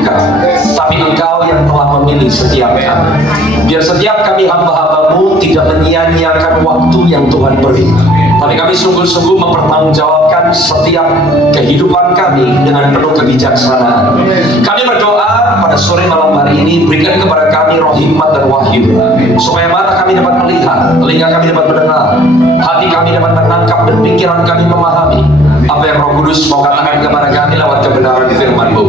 Engkau, tapi Engkau yang telah memilih setiap kami. Biar setiap kami hamba-hambamu tidak menyia-nyiakan waktu yang Tuhan beri, tapi kami sungguh-sungguh mempertanggungjawabkan setiap kehidupan kami dengan penuh kebijaksanaan. Kami berdoa pada sore malam hari ini, berikan kepada kami roh hikmat dan wahyu, supaya mata kami dapat melihat, telinga kami dapat mendengar, hati kami dapat menangkap, dan pikiran kami memahami apa yang Roh Kudus mau katakan kepada kami lewat kebenaran firman-Mu.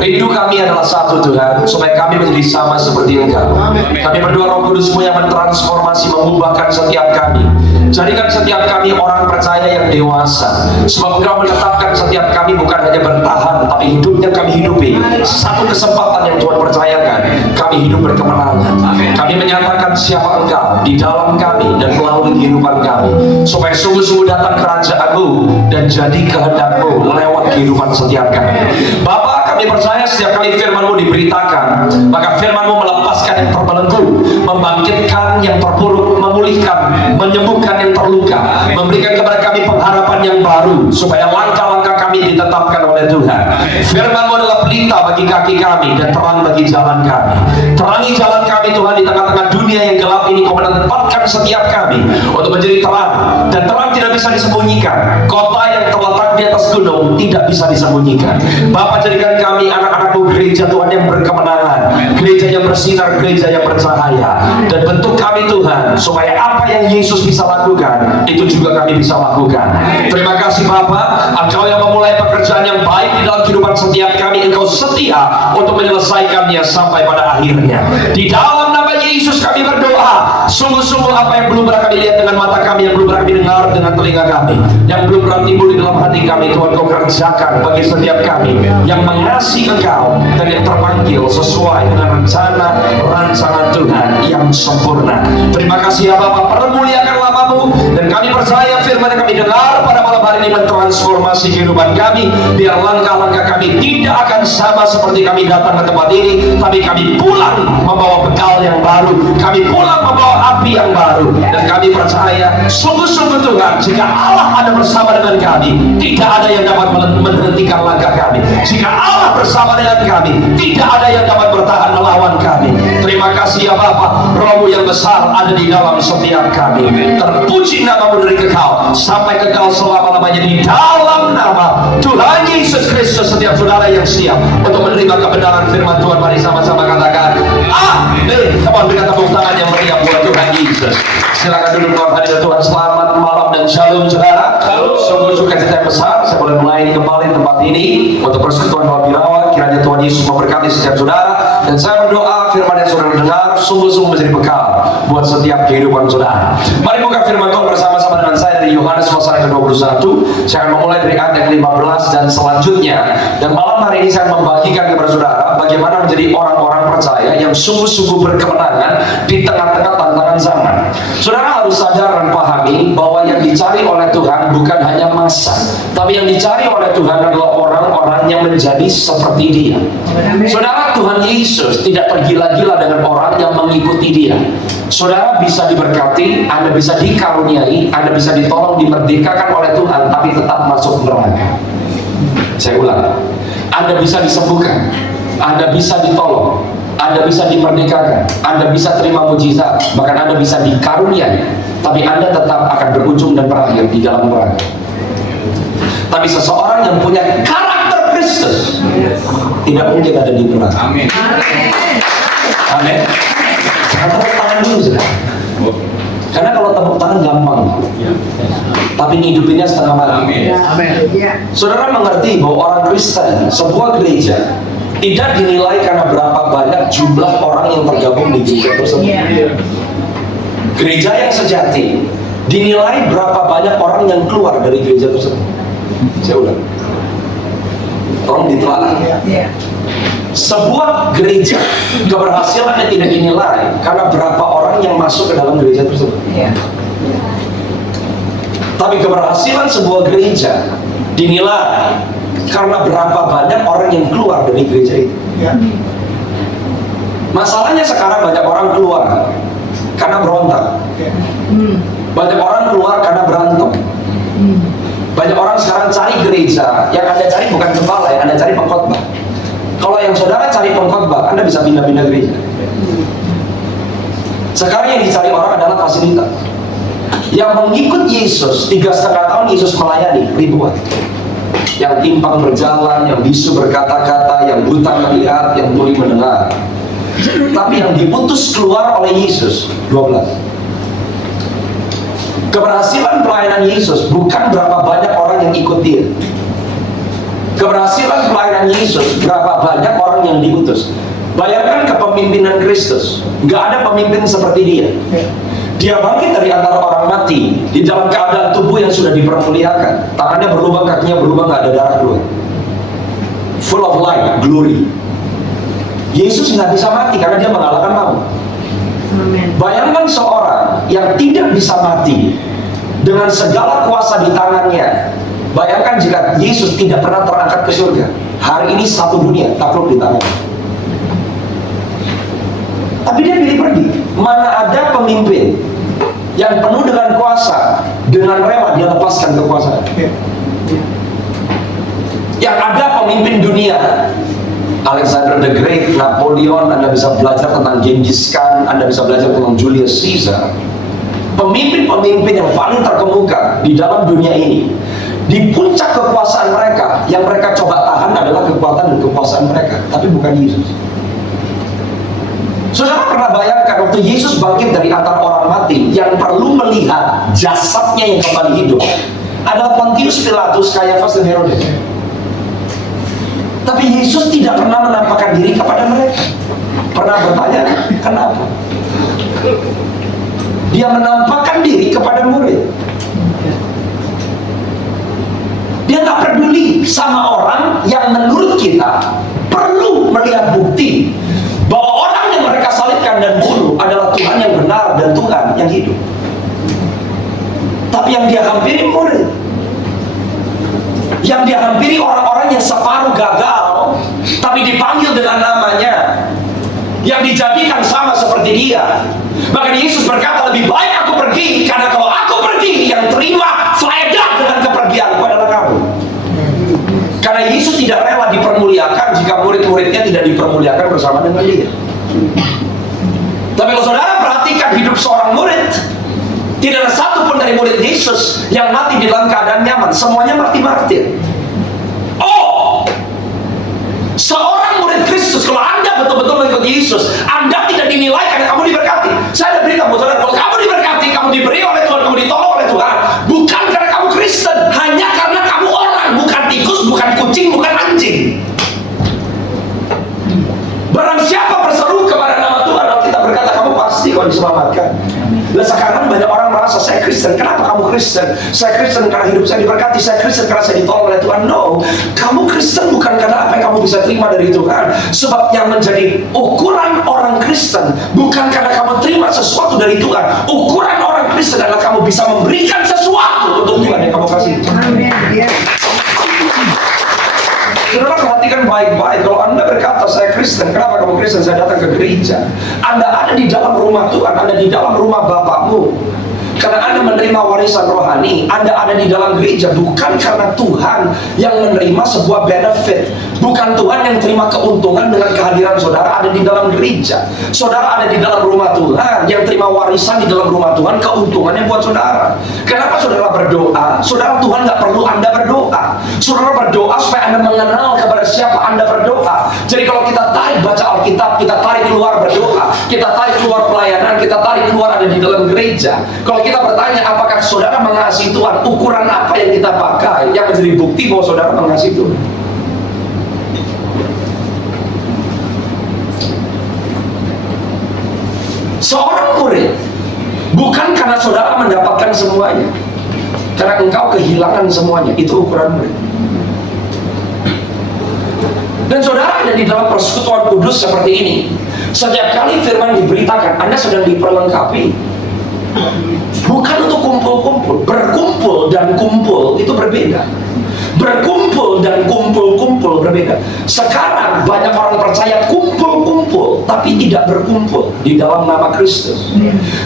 Rindu kami adalah satu, Tuhan, supaya kami menjadi sama seperti Engkau. Kami berdoa Roh Kudus-Mu yang mentransformasi, mengubahkan setiap kami. Jadikan setiap kami orang percaya yang dewasa, sebab Engkau menetapkan setiap kami bukan hanya bertahan, tapi hidupnya kami hidupi. Satu kesempatan yang Tuhan percayakan, kami hidup berkemenangan. Kami menyatakan siapa Engkau di dalam kami dan melalui kehidupan kami, supaya sungguh-sungguh datang kerajaan-Mu dan jadi kehendak-Mu lewat kehidupan setiap kami. Bapa, kami percaya setiap kali firman-Mu diberitakan, maka firman-Mu melepaskan yang terbelenggu, membangkitkan yang terpuruk, memulihkan, menyembuhkan yang terluka, memberikan kepada kami pengharapan yang baru, supaya langkah-langkah kami ditetapkan oleh Tuhan. Firman-Mu adalah pelita bagi kaki kami dan terang bagi jalan kami. Terangi jalan kami, Tuhan, di tengah-tengah dunia yang gelap ini. Kau menempatkan setiap kami untuk menjadi terang, dan terang tidak bisa disembunyikan. Kota yang terletak di atas gunung tidak bisa disembunyikan. Bapa, jadikan kami anak-anak-Mu gereja, Tuhan, yang berkemenangan, gereja yang bersinar, gereja yang bercahaya, dan bentuk kami, Tuhan, supaya apa yang Yesus bisa lakukan, itu juga kami bisa lakukan. Terima kasih Bapa, Engkau yang memulai pekerjaan yang baik di dalam kehidupan setiap kami. Engkau setia untuk menyelesaikannya sampai pada akhirnya. Di dalam nama Yesus kami berdoa. Sungguh-sungguh apa yang belum pernah kami lihat dengan mata kami, yang belum pernah kami dengar dengan telinga kami, yang belum pernah timbul di dalam hati kami, Tuhan, Kau kerjakan bagi setiap kami yang mengasihi Engkau dan yang terpanggil sesuai dengan rencana rancangan Tuhan yang sempurna. Terima kasih ya Bapa, permuliakan nama-Mu, dan kami percaya firman yang kami dengar pada malam hari ini mentransformasi kehidupan kami. Biar langkah-langkah kami tidak akan sama seperti kami datang ke tempat ini, tapi kami pulang membawa bekal yang baru, kami pulang membawa api yang baru, dan kami percaya sungguh-sungguh Tuhan, jika Allah ada bersama dengan kami, tidak ada yang dapat menghentikan langkah kami. Jika Allah bersama dengan kami, tidak ada yang dapat bertahan melawan kami. Terima kasih ya Bapa, Roh-Mu yang besar ada di dalam setiap kami. Terpuji nama-Mu dari kekal sampai kekal selama-lamanya. Di dalam nama Tuhan Yesus Kristus, setiap saudara yang siap untuk menerima kebenaran firman Tuhan, mari sama-sama katakan amin. Come on, berikan tepuk tangan yang meriah buat Tuhan Yesus. Silakan duduk dalam hadirat Tuhan. Selamat malam dan shalom saudara. Sungguh sukacita yang besar saya boleh melayani kembali tempat ini untuk persekutuan dalam dirawat. Kiranya Tuhan Yesus memberkati setiap saudara, dan saya berdoa firman yang saudara dengar sungguh-sungguh menjadi bekal buat setiap kehidupan saudara. Mari buka firman Tuhan bersama-sama dengan saya dari Yohanes pasal ke-21. Saya akan memulai dari ayat yang 15 dan selanjutnya. Dan malam hari ini saya membagikan kepada saudara bagaimana menjadi orang-orang percaya yang sungguh-sungguh berkemenangan di tengah-tengah tantangan zaman. Saudara harus sadar dan pahami bahwa yang dicari oleh Tuhan bukan hanya massa, tapi yang dicari oleh Tuhan adalah orang-orang yang menjadi seperti Dia. Saudara, Tuhan Yesus tidak tergila-gila dengan orang yang mengikuti Dia. Saudara bisa diberkati, Anda bisa dikaruniai, Anda bisa ditolong, dimerdekakan oleh Tuhan, tapi tetap masuk neraka. Saya ulang, Anda bisa disembuhkan, Anda bisa ditolong, Anda bisa dimerdekakan, Anda bisa terima mujizat, bahkan Anda bisa dikaruniai, tapi Anda tetap akan berujung dan berakhir di dalam neraka. Tapi seseorang yang punya karakter Kristus tidak mungkin ada di neraka. Amin. Amin. Jangan tepuk tangan dulu, saudara. Karena kalau tepuk tangan gampang, tapi ngidupinnya setengah mati. Amin. Saudara mengerti bahwa orang Kristen, sebuah gereja tidak dinilai karena berapa banyak jumlah orang yang tergabung di gereja tersebut. Gereja yang sejati dinilai berapa banyak orang yang keluar dari gereja tersebut. Saya ulang, tolong ditelan. Sebuah gereja keberhasilannya tidak dinilai karena berapa orang yang masuk ke dalam gereja tersebut. Tapi keberhasilan sebuah gereja dinilai karena berapa banyak orang yang keluar dari gereja itu. Masalahnya sekarang banyak orang keluar karena berontak, banyak orang keluar karena berantem, banyak orang sekarang cari gereja. Yang Anda cari bukan gembala, yang Anda cari pengkhotbah. Kalau yang saudara cari pengkhotbah, Anda bisa pindah-pindah gereja. Sekarang yang dicari orang adalah fasilitas. Yang mengikut Yesus 3,5 tahun Yesus melayani ribuan. Yang timpang berjalan, yang bisu berkata-kata, yang buta melihat, yang tuli mendengar. Tapi yang diputus keluar oleh Yesus 12. Keberhasilan pelayanan Yesus bukan berapa banyak orang yang ikut dia. Keberhasilan pelayanan Yesus berapa banyak orang yang diutus. Bayangkan kepemimpinan Kristus, nggak ada pemimpin seperti dia. Dia bangkit dari antara orang mati di dalam keadaan tubuh yang sudah dipermuliakan, tangannya berlubang, kakinya berlubang, nggak ada darah keluar, full of light, glory. Yesus nggak bisa mati karena dia mengalahkan maut. Bayangkan seorang yang tidak bisa mati dengan segala kuasa di tangannya. Bayangkan jika Yesus tidak pernah terangkat ke surga, hari ini satu dunia takluk di tangannya. Tapi dia pilih pergi. Mana ada pemimpin yang penuh dengan kuasa, dengan rela dia lepaskan kekuasaan. Yang ada pemimpin dunia, Alexander the Great, Napoleon, Anda bisa belajar tentang Genghis Khan, Anda bisa belajar tentang Julius Caesar. Pemimpin-pemimpin yang paling terkemuka di dalam dunia ini, di puncak kekuasaan mereka, yang mereka coba tahan adalah kekuatan dan kekuasaan mereka, tapi bukan Yesus. Saudara pernah bayangkan waktu Yesus bangkit dari antara orang mati, yang perlu melihat jasadnya yang kembali hidup adalah Pontius Pilatus, Kayafas, dan Herodes. Tapi Yesus tidak pernah menampakkan diri kepada mereka. Pernah bertanya, kenapa? Dia menampakkan diri kepada murid. Dia tak peduli sama orang yang menurut kita perlu melihat bukti bahwa orang yang mereka salibkan dan bunuh adalah Tuhan yang benar dan Tuhan yang hidup. Tapi yang dia hampiri murid, yang dia hampiri orang-orang yang separuh gagal tapi dipanggil dengan namanya, yang dijadikan sama seperti dia. Maka Yesus berkata, lebih baik aku pergi, karena kalau aku pergi, yang terima faedah dengan kepergianku adalah kamu. Karena Yesus tidak rela dipermuliakan jika murid-muridnya tidak dipermuliakan bersama dengan dia. Tapi kalau saudara perhatikan hidup seorang murid, tidak ada satu pun dari murid Yesus yang mati di dalam keadaan nyaman. Semuanya mati martir. Oh, seorang murid Kristus, kalau Anda betul-betul mengikut Yesus, Anda tidak dinilai karena kamu diberkati. Saya ada berita buat saudara, kalau kamu diberkati, kamu diberi oleh Tuhan, kamu ditolong oleh Tuhan, bukan karena kamu Kristen, hanya karena kamu orang, bukan tikus, bukan kucing, bukan anjing. Barang siapa berseru kepada nama Tuhan, Alkitab berkata kamu pasti kau diselamatkan. Nah sekarang banyak orang merasa saya Kristen. Kenapa kamu Kristen? Saya Kristen karena hidup saya diberkati. Saya Kristen karena saya ditolong oleh Tuhan. No, kamu Kristen bukan karena apa yang kamu bisa terima dari Tuhan. Sebab yang menjadi ukuran orang Kristen bukan karena kamu terima sesuatu dari Tuhan. Ukuran orang Kristen adalah kamu bisa memberikan sesuatu untuk Tuhan yang kamu kasih. Saudara perhatikan baik-baik. Kalau Anda berkata saya Kristen, kenapa kamu Kristen? Saya datang ke gereja. Anda ada di dalam rumah Tuhan, Anda di dalam rumah Bapakmu. Karena Anda menerima warisan rohani, Anda ada di dalam gereja bukan karena Tuhan yang menerima sebuah benefit. Bukan Tuhan yang terima keuntungan dengan kehadiran saudara ada di dalam gereja. Saudara ada di dalam rumah Tuhan, yang terima warisan di dalam rumah Tuhan, keuntungannya buat saudara. Kenapa saudara berdoa? Saudara, Tuhan nggak perlu Anda berdoa. Saudara berdoa supaya Anda mengenal kepada siapa Anda berdoa. Jadi kalau kita tarik baca Alkitab, kita tarik keluar berdoa, kita tarik keluar pelayanan, kita tarik keluar ada di dalam gereja. Kalau kita bertanya apakah saudara mengasihi Tuhan, ukuran apa yang kita pakai yang menjadi bukti bahwa saudara mengasihi Tuhan? Seorang murid bukan karena saudara mendapatkan semuanya, karena engkau kehilangan semuanya. Itu ukuran murid. Dan saudara ada di dalam persekutuan kudus seperti ini. Setiap kali firman diberitakan, Anda sedang diperlengkapi. Bukan untuk kumpul-kumpul. Berkumpul dan kumpul itu berbeda. Berkumpul dan kumpul-kumpul berbeda. Sekarang banyak orang percaya kumpul-kumpul tapi tidak berkumpul di dalam nama Kristus.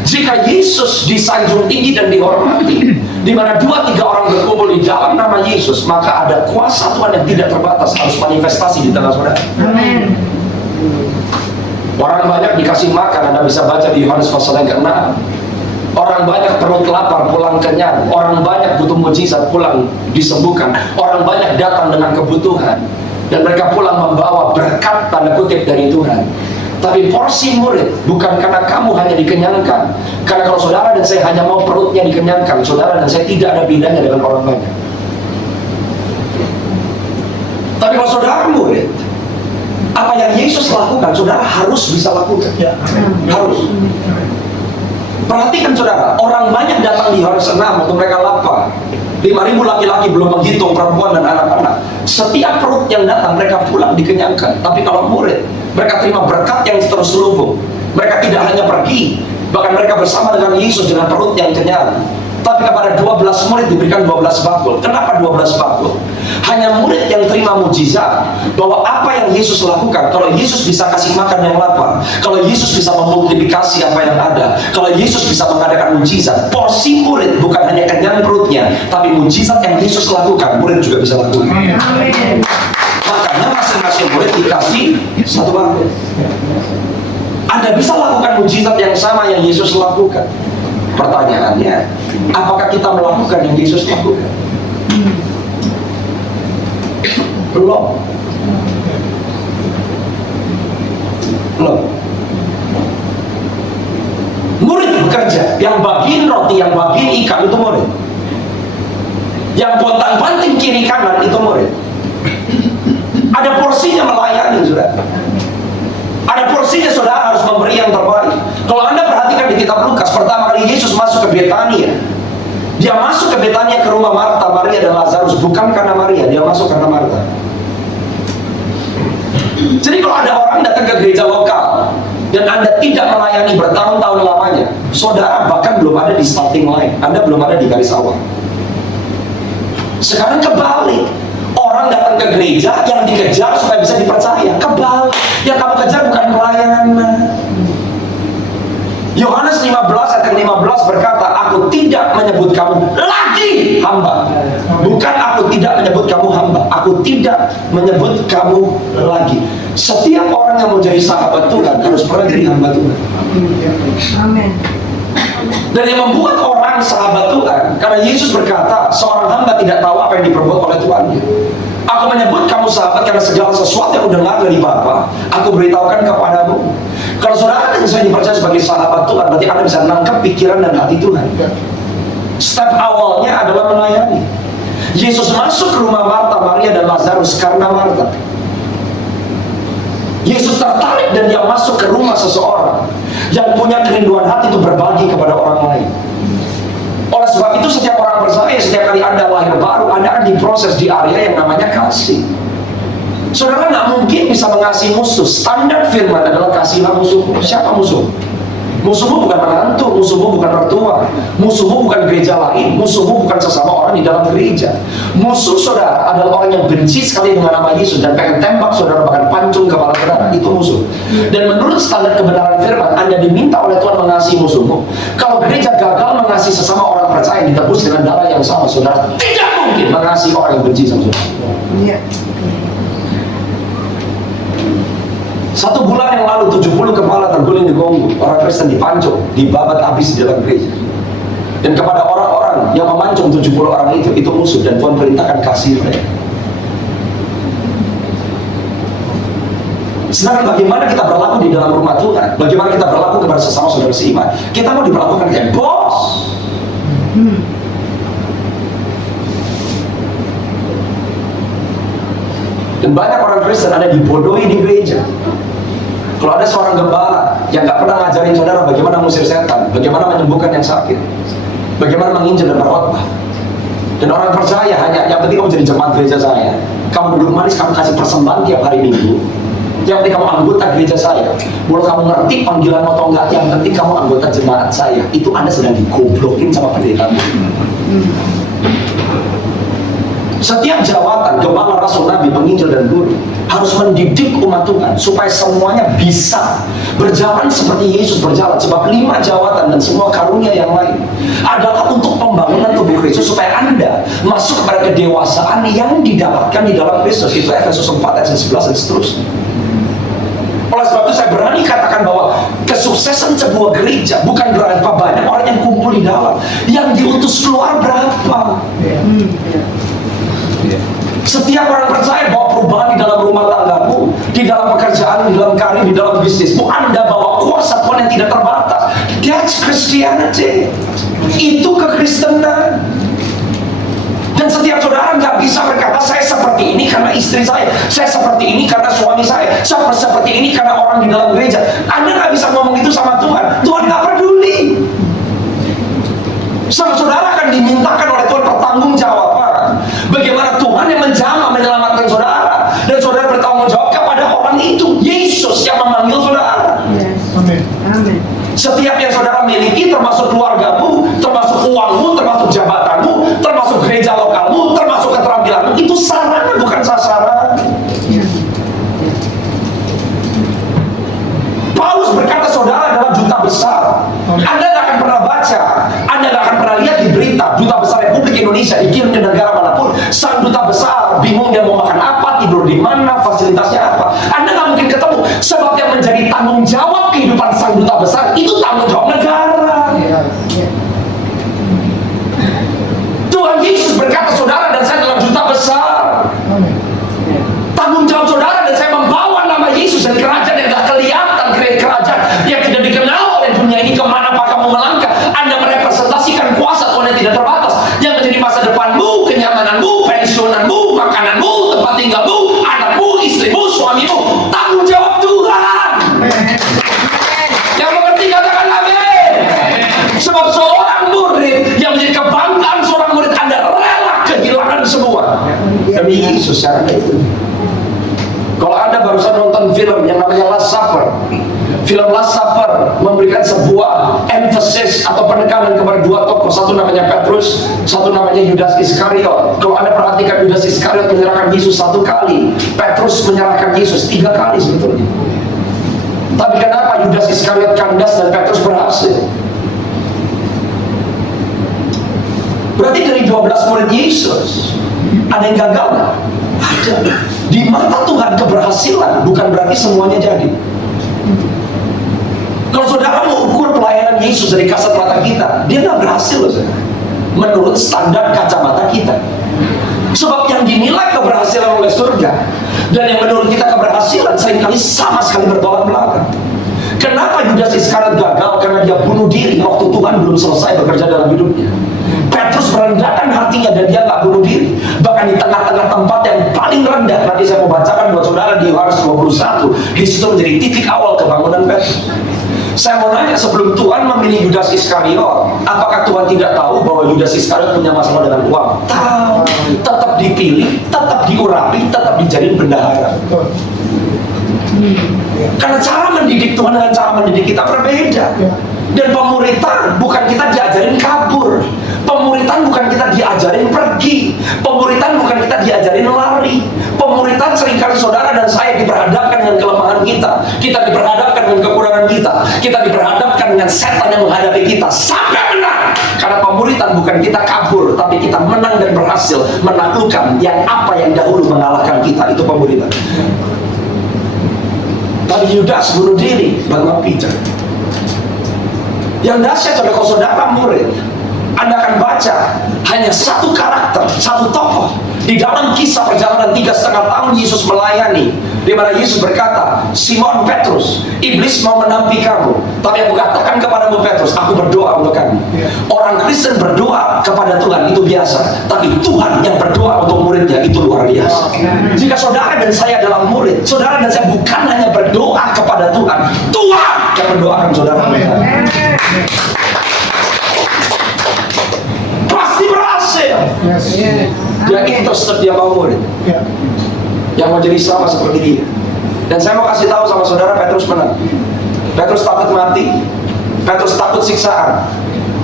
Jika Yesus disanjung tinggi dan dihormati, di mana 2-3 orang berkumpul di dalam nama Yesus, maka ada kuasa Tuhan yang tidak terbatas harus manifestasi di tengah saudara. Amin. Orang banyak dikasih makan, Anda bisa baca di Yohanes pasal yang ke-6. Orang banyak perut lapar, pulang kenyang. Orang banyak butuh mujizat, pulang disembuhkan. Orang banyak datang dengan kebutuhan, dan mereka pulang membawa berkat tanda kutip dari Tuhan. Tapi porsi murid bukan karena kamu hanya dikenyangkan. Karena kalau saudara dan saya hanya mau perutnya dikenyangkan, saudara dan saya tidak ada bedanya dengan orang banyak. Tapi kalau saudara murid, apa yang Yesus lakukan, saudara harus bisa lakukan. Harus. Perhatikan saudara, orang banyak datang di Yohanes 6 waktu mereka lapar. 5.000 laki-laki belum menghitung perempuan dan anak-anak. Setiap perut yang datang mereka pulang dikenyangkan. Tapi kalau murid, mereka terima berkat yang terselubung. Mereka tidak hanya pergi, bahkan mereka bersama dengan Yesus dengan perut yang kenyang. Tapi kepada 12 murid diberikan 12 bakul. Kenapa 12 bakul? Hanya murid yang terima mujizat, bahwa apa yang Yesus lakukan, kalau Yesus bisa kasih makan yang lapar, kalau Yesus bisa memultiplikasi apa yang ada, kalau Yesus bisa mengadakan mujizat, porsi murid bukan hanya kenyang perutnya, tapi mujizat yang Yesus lakukan, murid juga bisa lakukan. Amin. Makanya masing-masing murid dikasih 1 bakul. Anda bisa lakukan mujizat yang sama yang Yesus lakukan. Pertanyaannya, apakah kita melakukan yang Yesus lakukan? Belum. Murid bekerja, yang bagiin roti, yang bagiin ikan itu murid. Yang pontang-panting kiri kanan itu murid. Ada porsinya melayani, saudara. Ada porsinya saudara harus memberi yang terbaik. Kalau Anda perhatikan di kitab Lukas, pertama kali Yesus masuk ke Betania, dia masuk ke Betania ke rumah Marta, Maria, dan Lazarus. Bukan karena Maria, dia masuk karena Marta. Jadi kalau ada orang datang ke gereja lokal dan Anda tidak melayani bertahun-tahun lamanya, saudara bahkan belum ada di starting line, Anda belum ada di garis awal. Sekarang kebalik, orang datang ke gereja yang dikejar supaya bisa dipercaya. Kebalik, yang kamu kejar bukan pelayanan. Yohanes 15 ayat 15 berkata, aku tidak menyebut kamu lagi hamba. Bukan aku tidak menyebut kamu hamba, aku tidak menyebut kamu lagi. Setiap orang yang mau jadi sahabat Tuhan harus pernah jadi hamba Tuhan. Amin. Dan yang membuat orang sahabat Tuhan, karena Yesus berkata, seorang hamba tidak tahu apa yang diperbuat oleh Tuannya. Aku menyebut kamu sahabat karena segala sesuatu yang dengar dari Bapa, aku beritahukan kepadamu. Kalau saudara dan saya dipercaya sebagai sahabat Tuhan, berarti Anda bisa menangkap pikiran dan hati Tuhan. Step awalnya adalah melayani. Yesus masuk ke rumah Marta, Maria, dan Lazarus karena Marta. Yesus tertarik dan dia masuk ke rumah seseorang yang punya kerinduan hati itu berbagi kepada orang lain. Oleh sebab itu setiap orang percaya, setiap kali Anda lahir baru, Anda akan diproses di area yang namanya kasih. Saudara nggak mungkin bisa mengasihi musuh. Standar firman adalah kasihlah musuhmu. Siapa musuh? Musuhmu bukan menantu, musuhmu bukan mertua, musuhmu bukan gereja lain, musuhmu bukan sesama orang di dalam gereja. Musuh saudara adalah orang yang benci sekali dengan nama Yesus dan pengen tembak saudara, bahkan pancung kepala saudara. Itu musuh. Dan menurut standar kebenaran firman, Anda diminta oleh Tuhan mengasihi musuhmu. Kalau gereja gagal mengasihi sesama orang percaya yang ditebus dengan darah yang sama, saudara tidak mungkin mengasihi orang yang benci sama saudara. Iya. 1 bulan yang lalu 70 kepala terguling di Kongo, orang Kristen dipancung, dibabat habis di dalam gereja. Dan kepada orang-orang yang memancung 70 orang itu musuh, dan Tuhan perintahkan kasih mereka. Sedangkan bagaimana kita berlaku di dalam rumah Tuhan, bagaimana kita berlaku kepada sesama saudara seiman, kita mau diperlakukan kayak bos. Dan banyak orang Kristen ada dibodohi di gereja. Kalau ada seorang gembala yang nggak pernah ngajarin saudara bagaimana mengusir setan, bagaimana menyembuhkan yang sakit, bagaimana menginjil dan berkhotbah, dan orang percaya hanya yang penting kamu jadi jemaat gereja saya, kamu duduk manis, kamu kasih persembahan tiap hari Minggu, yang penting kamu anggota gereja saya, boleh kamu ngerti panggilan atau enggak, yang penting kamu anggota jemaat saya, itu Anda sedang digoblokin sama pendeta. Setiap jawatan, gembala, rasul, nabi, penginjil, dan guru harus mendidik umat Tuhan supaya semuanya bisa berjalan seperti Yesus berjalan. Sebab 5 jawatan dan semua karunia yang lain adalah untuk pembangunan tubuh Kristus supaya Anda masuk kepada kedewasaan yang didapatkan di dalam Kristus. Itu Efesus 4 ayat 11 dan seterusnya. Oleh sebab itu saya berani katakan bahwa kesuksesan sebuah gereja bukan berapa banyak orang yang kumpul di dalam, yang diutus keluar berapa. Setiap orang percaya bahwa perubahan di dalam rumah tanggamu, di dalam pekerjaan, di dalam karir, di dalam bisnismu, Anda bawa kuasa Tuhan yang tidak terbatas. That's Christianity. Itu kekristenan. Dan setiap saudara nggak bisa berkata, saya seperti ini karena istri saya seperti ini karena suami saya seperti ini karena orang di dalam gereja. Anda nggak bisa ngomong itu sama Tuhan. Tuhan nggak peduli. Sama saudara akan dimintakan oleh Tuhan pertanggungjawaban. Bagaimana Tuhan yang menjamah menyelamatkan saudara, dan saudara bertanggung jawab kepada orang itu. Yesus yang memanggil saudara. Amin. Amin. Setiap yang saudara miliki, termasuk keluargamu, termasuk uangmu, termasuk jabatanmu, termasuk gereja lokalmu, termasuk keterampilanmu, itu sarana bukan sasaran. Paulus berkata saudara adalah duta besar. Anda gak akan pernah baca, Anda gak akan pernah lihat di berita duta besar Republik Indonesia dikirim ke negara manapun, sang duta besar bingung dia mau makan apa, tidur di mana, fasilitasnya apa. Anda gak mungkin ketemu. Sebab yang menjadi tanggung jawab kehidupan sang duta besar itu tanggung jawab negara. Tuhan Yesus berkata saudara dan saya adalah duta besar. Tanggung jawab saudara dan saya membawa nama Yesus dan kerajaan yang gak kelihatan, kerajaan yang tidak dikenal oleh dunia ini. Kemana pak kamu melangkah, Anda merepresentasikan kuasa Tuhan yang tidak terbatas, yang menjadi masa depanmu, kenyamananmu, pensiunanmu, makananmu, tempat tinggalmu, anakmu, istrimu, suamimu. Tanggung jawab Tuhan. Yang mengerti katakan amin. Sebab seorang murid yang menjadi kebanggaan seorang murid, Anda rela kehilangan semua demi Yesus. Cara itu. Kalau Anda barusan nonton film yang namanya Last Supper, film Last Supper memberikan sebuah emphasis atau penekanan kepada 2 tokoh. Satu namanya Petrus, satu namanya Yudas Iskariot. Kalau Anda perhatikan, Yudas Iskariot menyerahkan Yesus 1 kali, Petrus menyerahkan Yesus 3 kali sebetulnya. Tapi kenapa Yudas Iskariot kandas dan Petrus berhasil? Berarti dari 12 murid Yesus ada yang gagal nggak? Ada. Di mata Tuhan keberhasilan bukan berarti semuanya jadi. Kalau saudara mau ukur pelayanan Yesus dari kasat mata kita, dia nggak berhasil loh, menurut standar kacamata kita. Sebab yang dinilai keberhasilan oleh surga dan yang menurut kita keberhasilan seringkali sama sekali bertolak belakang. Kenapa Yudas Iskariot gagal? Karena dia bunuh diri waktu Tuhan belum selesai bekerja dalam hidupnya. Petrus merendahkan hatinya dan dia nggak bunuh diri. Bahkan di tengah-tengah tempat yang paling rendah, nanti saya mau bacakan buat saudara di Yohanes 21. Di situ menjadi titik awal kebangunan Petrus. Saya mau nanya, sebelum Tuhan memilih Yudas Iskariot, apakah Tuhan tidak tahu bahwa Yudas Iskariot punya masalah dengan uang? Tahu. Tetap dipilih, tetap diurapi, tetap dijadiin bendahara. Karena cara mendidik Tuhan dengan cara mendidik kita berbeda. Dan pemuritan bukan kita diajarin kabur. Pemuritan bukan kita diajarin pergi. Pemuritan bukan kita diajarin lari. Pemuritan seringkali saudara dan saya diperhadapkan dengan kelemahan kita. Kita diperhadapkan dengan kekurangan kita. Kita diperhadapkan dengan setan yang menghadapi kita sampai menang. Karena pemuritan bukan kita kabur, tapi kita menang dan berhasil menaklukkan yang apa yang dahulu mengalahkan kita. Itu pemuritan. Tadi Yudas bunuh diri, Bang Peter. Yang dahsyat adalah kalau saudara murid, Anda akan baca hanya satu karakter, satu tokoh di dalam kisah perjalanan 3,5 tahun Yesus melayani, di mana Yesus berkata, Simon Petrus, iblis mau menampi kamu, tapi aku katakan kepadamu Petrus, aku berdoa untuk kamu. Orang Kristen berdoa kepada Tuhan itu biasa, tapi Tuhan yang berdoa untuk muridnya itu luar biasa. Jika saudara dan saya adalah murid, saudara dan saya bukan hanya berdoa kepada Tuhan, Tuhan yang berdoakan saudara. Pasti berhasil. Dia interested, dia mau murid yang mau jadi sama seperti dia. Dan saya mau kasih tahu sama saudara, Petrus menang. Petrus takut mati, Petrus takut siksaan,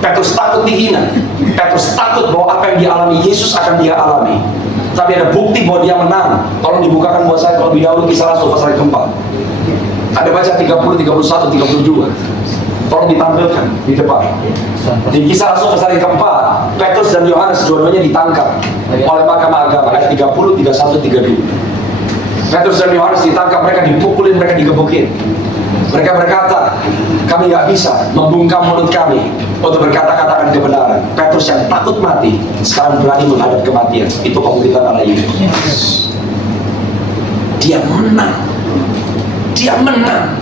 Petrus takut dihina, Petrus takut bahwa apa yang dialami Yesus akan dia alami. tapi ada bukti bahwa dia menang. Tolong dibukakan buat saya terlebih dahulu Kisah Rasul pasal yang keempat. Ada baca 30, 31, 32. Tolong ditampilkan di depan. Di Kisah Rasul pasal yang keempat, Petrus dan Yohanes dua-duanya ditangkap oleh mahkamah agama. Ayat 30, 31, 32. Petrus dan Yohanes ditangkap, mereka dipukulin, mereka digebukin. Mereka berkata, kami nggak bisa membungkam mulut kami untuk berkata-katakan kebenaran. Petrus yang takut mati sekarang berani menghadap kematian. Itu pemberitaan Allah Yesus. Dia menang. Dia menang.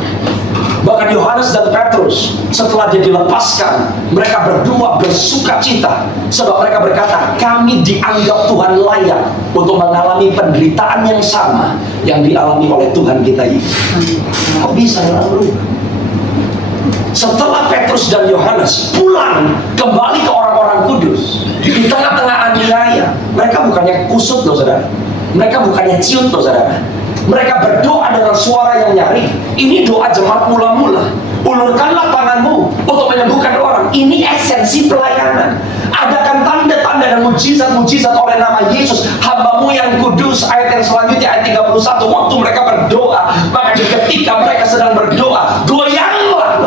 Bahkan Yohanes dan Petrus setelah dia dilepaskan, mereka berdua bersuka cita sebab mereka berkata, kami dianggap Tuhan layak untuk mengalami penderitaan yang sama yang dialami oleh Tuhan kita Yesus. Kok bisa lalu? Setelah Petrus dan Yohanes pulang kembali ke orang-orang kudus di tengah-tengah aniaya, mereka bukannya kusut loh saudara, mereka bukannya ciut loh saudara. Mereka berdoa dengan suara yang nyaring. Ini doa jemaat mula-mula. Ulurkanlah tanganmu untuk menyembuhkan orang. Ini esensi pelayanan. Adakan tanda-tanda dan mujizat-mujizat oleh nama Yesus, hamba-Mu yang kudus. Ayat yang selanjutnya, ayat 31. Waktu mereka berdoa, maka ketika mereka sedang berdoa, goyanglah.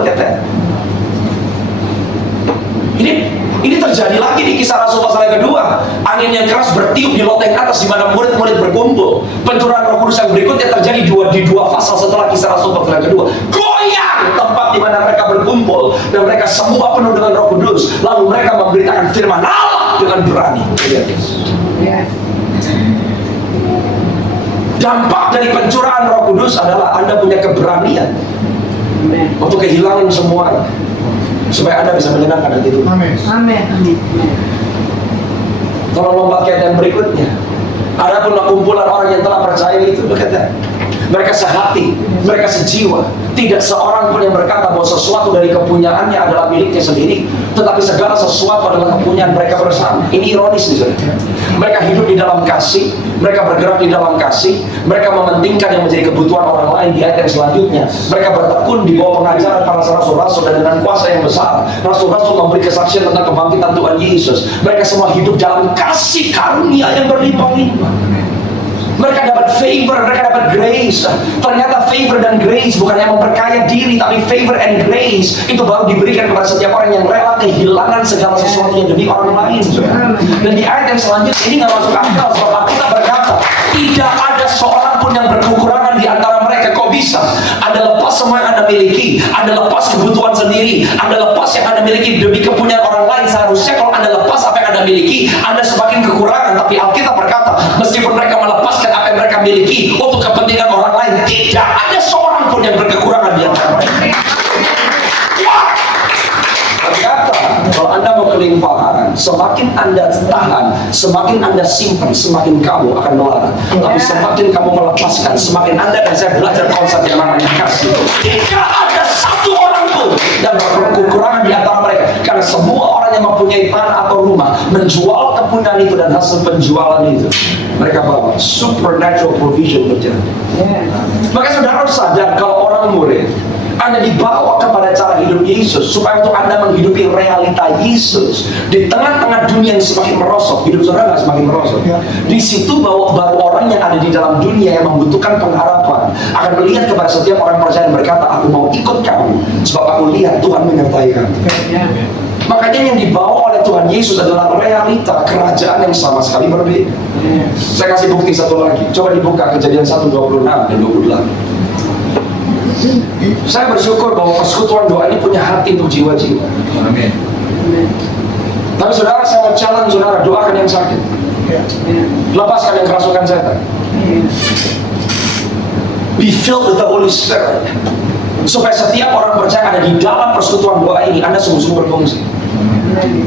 Ini terjadi lagi di Kisah Rasul pasal yang kedua. Angin yang keras bertiup di loteng atas di mana murid-murid berkumpul. Pencurahan Roh Kudus yang berikutnya terjadi di dua pasal setelah Kisah Rasul pasal yang kedua. Goyang tempat di mana mereka berkumpul dan mereka semua penuh dengan Roh Kudus. Lalu mereka memberitakan firman Allah dengan berani. Dampak dari pencurahan Roh Kudus adalah Anda punya keberanian untuk kehilangan semua, supaya Anda bisa menyenangkan hati Tuhan. Amin. Tolong lompat ke ayat yang berikutnya. Adapun kumpulan orang yang telah percaya itu, berkata, mereka sehati, mereka sejiwa. Tidak seorang pun yang berkata bahwa sesuatu dari kepunyaannya adalah miliknya sendiri, tetapi segala sesuatu adalah kepunyaan mereka bersama. Ini ironis nih saudara. Mereka hidup di dalam kasih, mereka bergerak di dalam kasih, mereka mementingkan yang menjadi kebutuhan orang lain. Di ayat yang selanjutnya, mereka bertekun di bawah pengajaran para rasul-rasul dan dengan kuasa yang besar. Rasul-rasul memberi kesaksian tentang kebangkitan Tuhan Yesus. Mereka semua hidup dalam kasih karunia yang berlimpah-limpah. Mereka dapat favor, mereka dapat grace. Ternyata favor dan grace bukan yang memperkaya diri, tapi favor and grace itu baru diberikan kepada setiap orang yang rela kehilangan segala sesuatunya demi orang lain. Dan di ayat yang selanjutnya ini nggak masuk akal, sebab kita berkata tidak ada seorang pun yang berkekurangan di antara mereka. Kok bisa? Anda lepas semua yang Anda miliki, Anda lepas kebutuhan sendiri, Anda lepas yang Anda miliki demi kepunyaan orang lain. Seharusnya kalau Anda lepas apa yang Anda miliki, Anda semakin kekurangan. Tapi Alkitab berkata, meskipun mereka melepaskan apa yang mereka miliki untuk kepentingan orang lain, tidak ada seorang pun yang berkekurangan di antara mereka. Ternyata kalau Anda mau kelimpahan, semakin Anda tahan, semakin Anda simpan, semakin kamu akan melarat. Tapi semakin kamu melepaskan, semakin Anda dan saya belajar konsep yang namanya kasih. Tidak ada satu orang pun yang berkekurangan di antara mereka, karena semua orang yang mempunyai tanah atau rumah menjual kepunyaan itu, dan hasil penjualan itu mereka bawa supernatural provision terjadi. Maka saudara harus sadar kalau orang murid, Anda dibawa kepada cara hidup Yesus supaya untuk Anda menghidupi realita Yesus di tengah-tengah dunia yang semakin merosot. Hidup saudara nggak semakin merosot. Di situ baru orang yang ada di dalam dunia yang membutuhkan pengharapan akan melihat kepada setiap orang percaya dan berkata, aku mau ikut kamu sebab aku lihat Tuhan menyertai kamu. Makanya yang dibawa oleh Tuhan Yesus adalah realita kerajaan yang sama sekali berbeda. Saya kasih bukti satu lagi. Coba dibuka Kejadian 1:26 dan 28. Saya bersyukur bahwa persekutuan doa ini punya hati untuk jiwa-jiwa. Amin. Tapi saudara, saya mau challenge saudara, doakan yang sakit, lepaskan yang kerasukan setan. Be filled with the Holy Spirit, supaya setiap orang percaya ada di dalam persekutuan doa ini, Anda sungguh-sungguh berfungsi.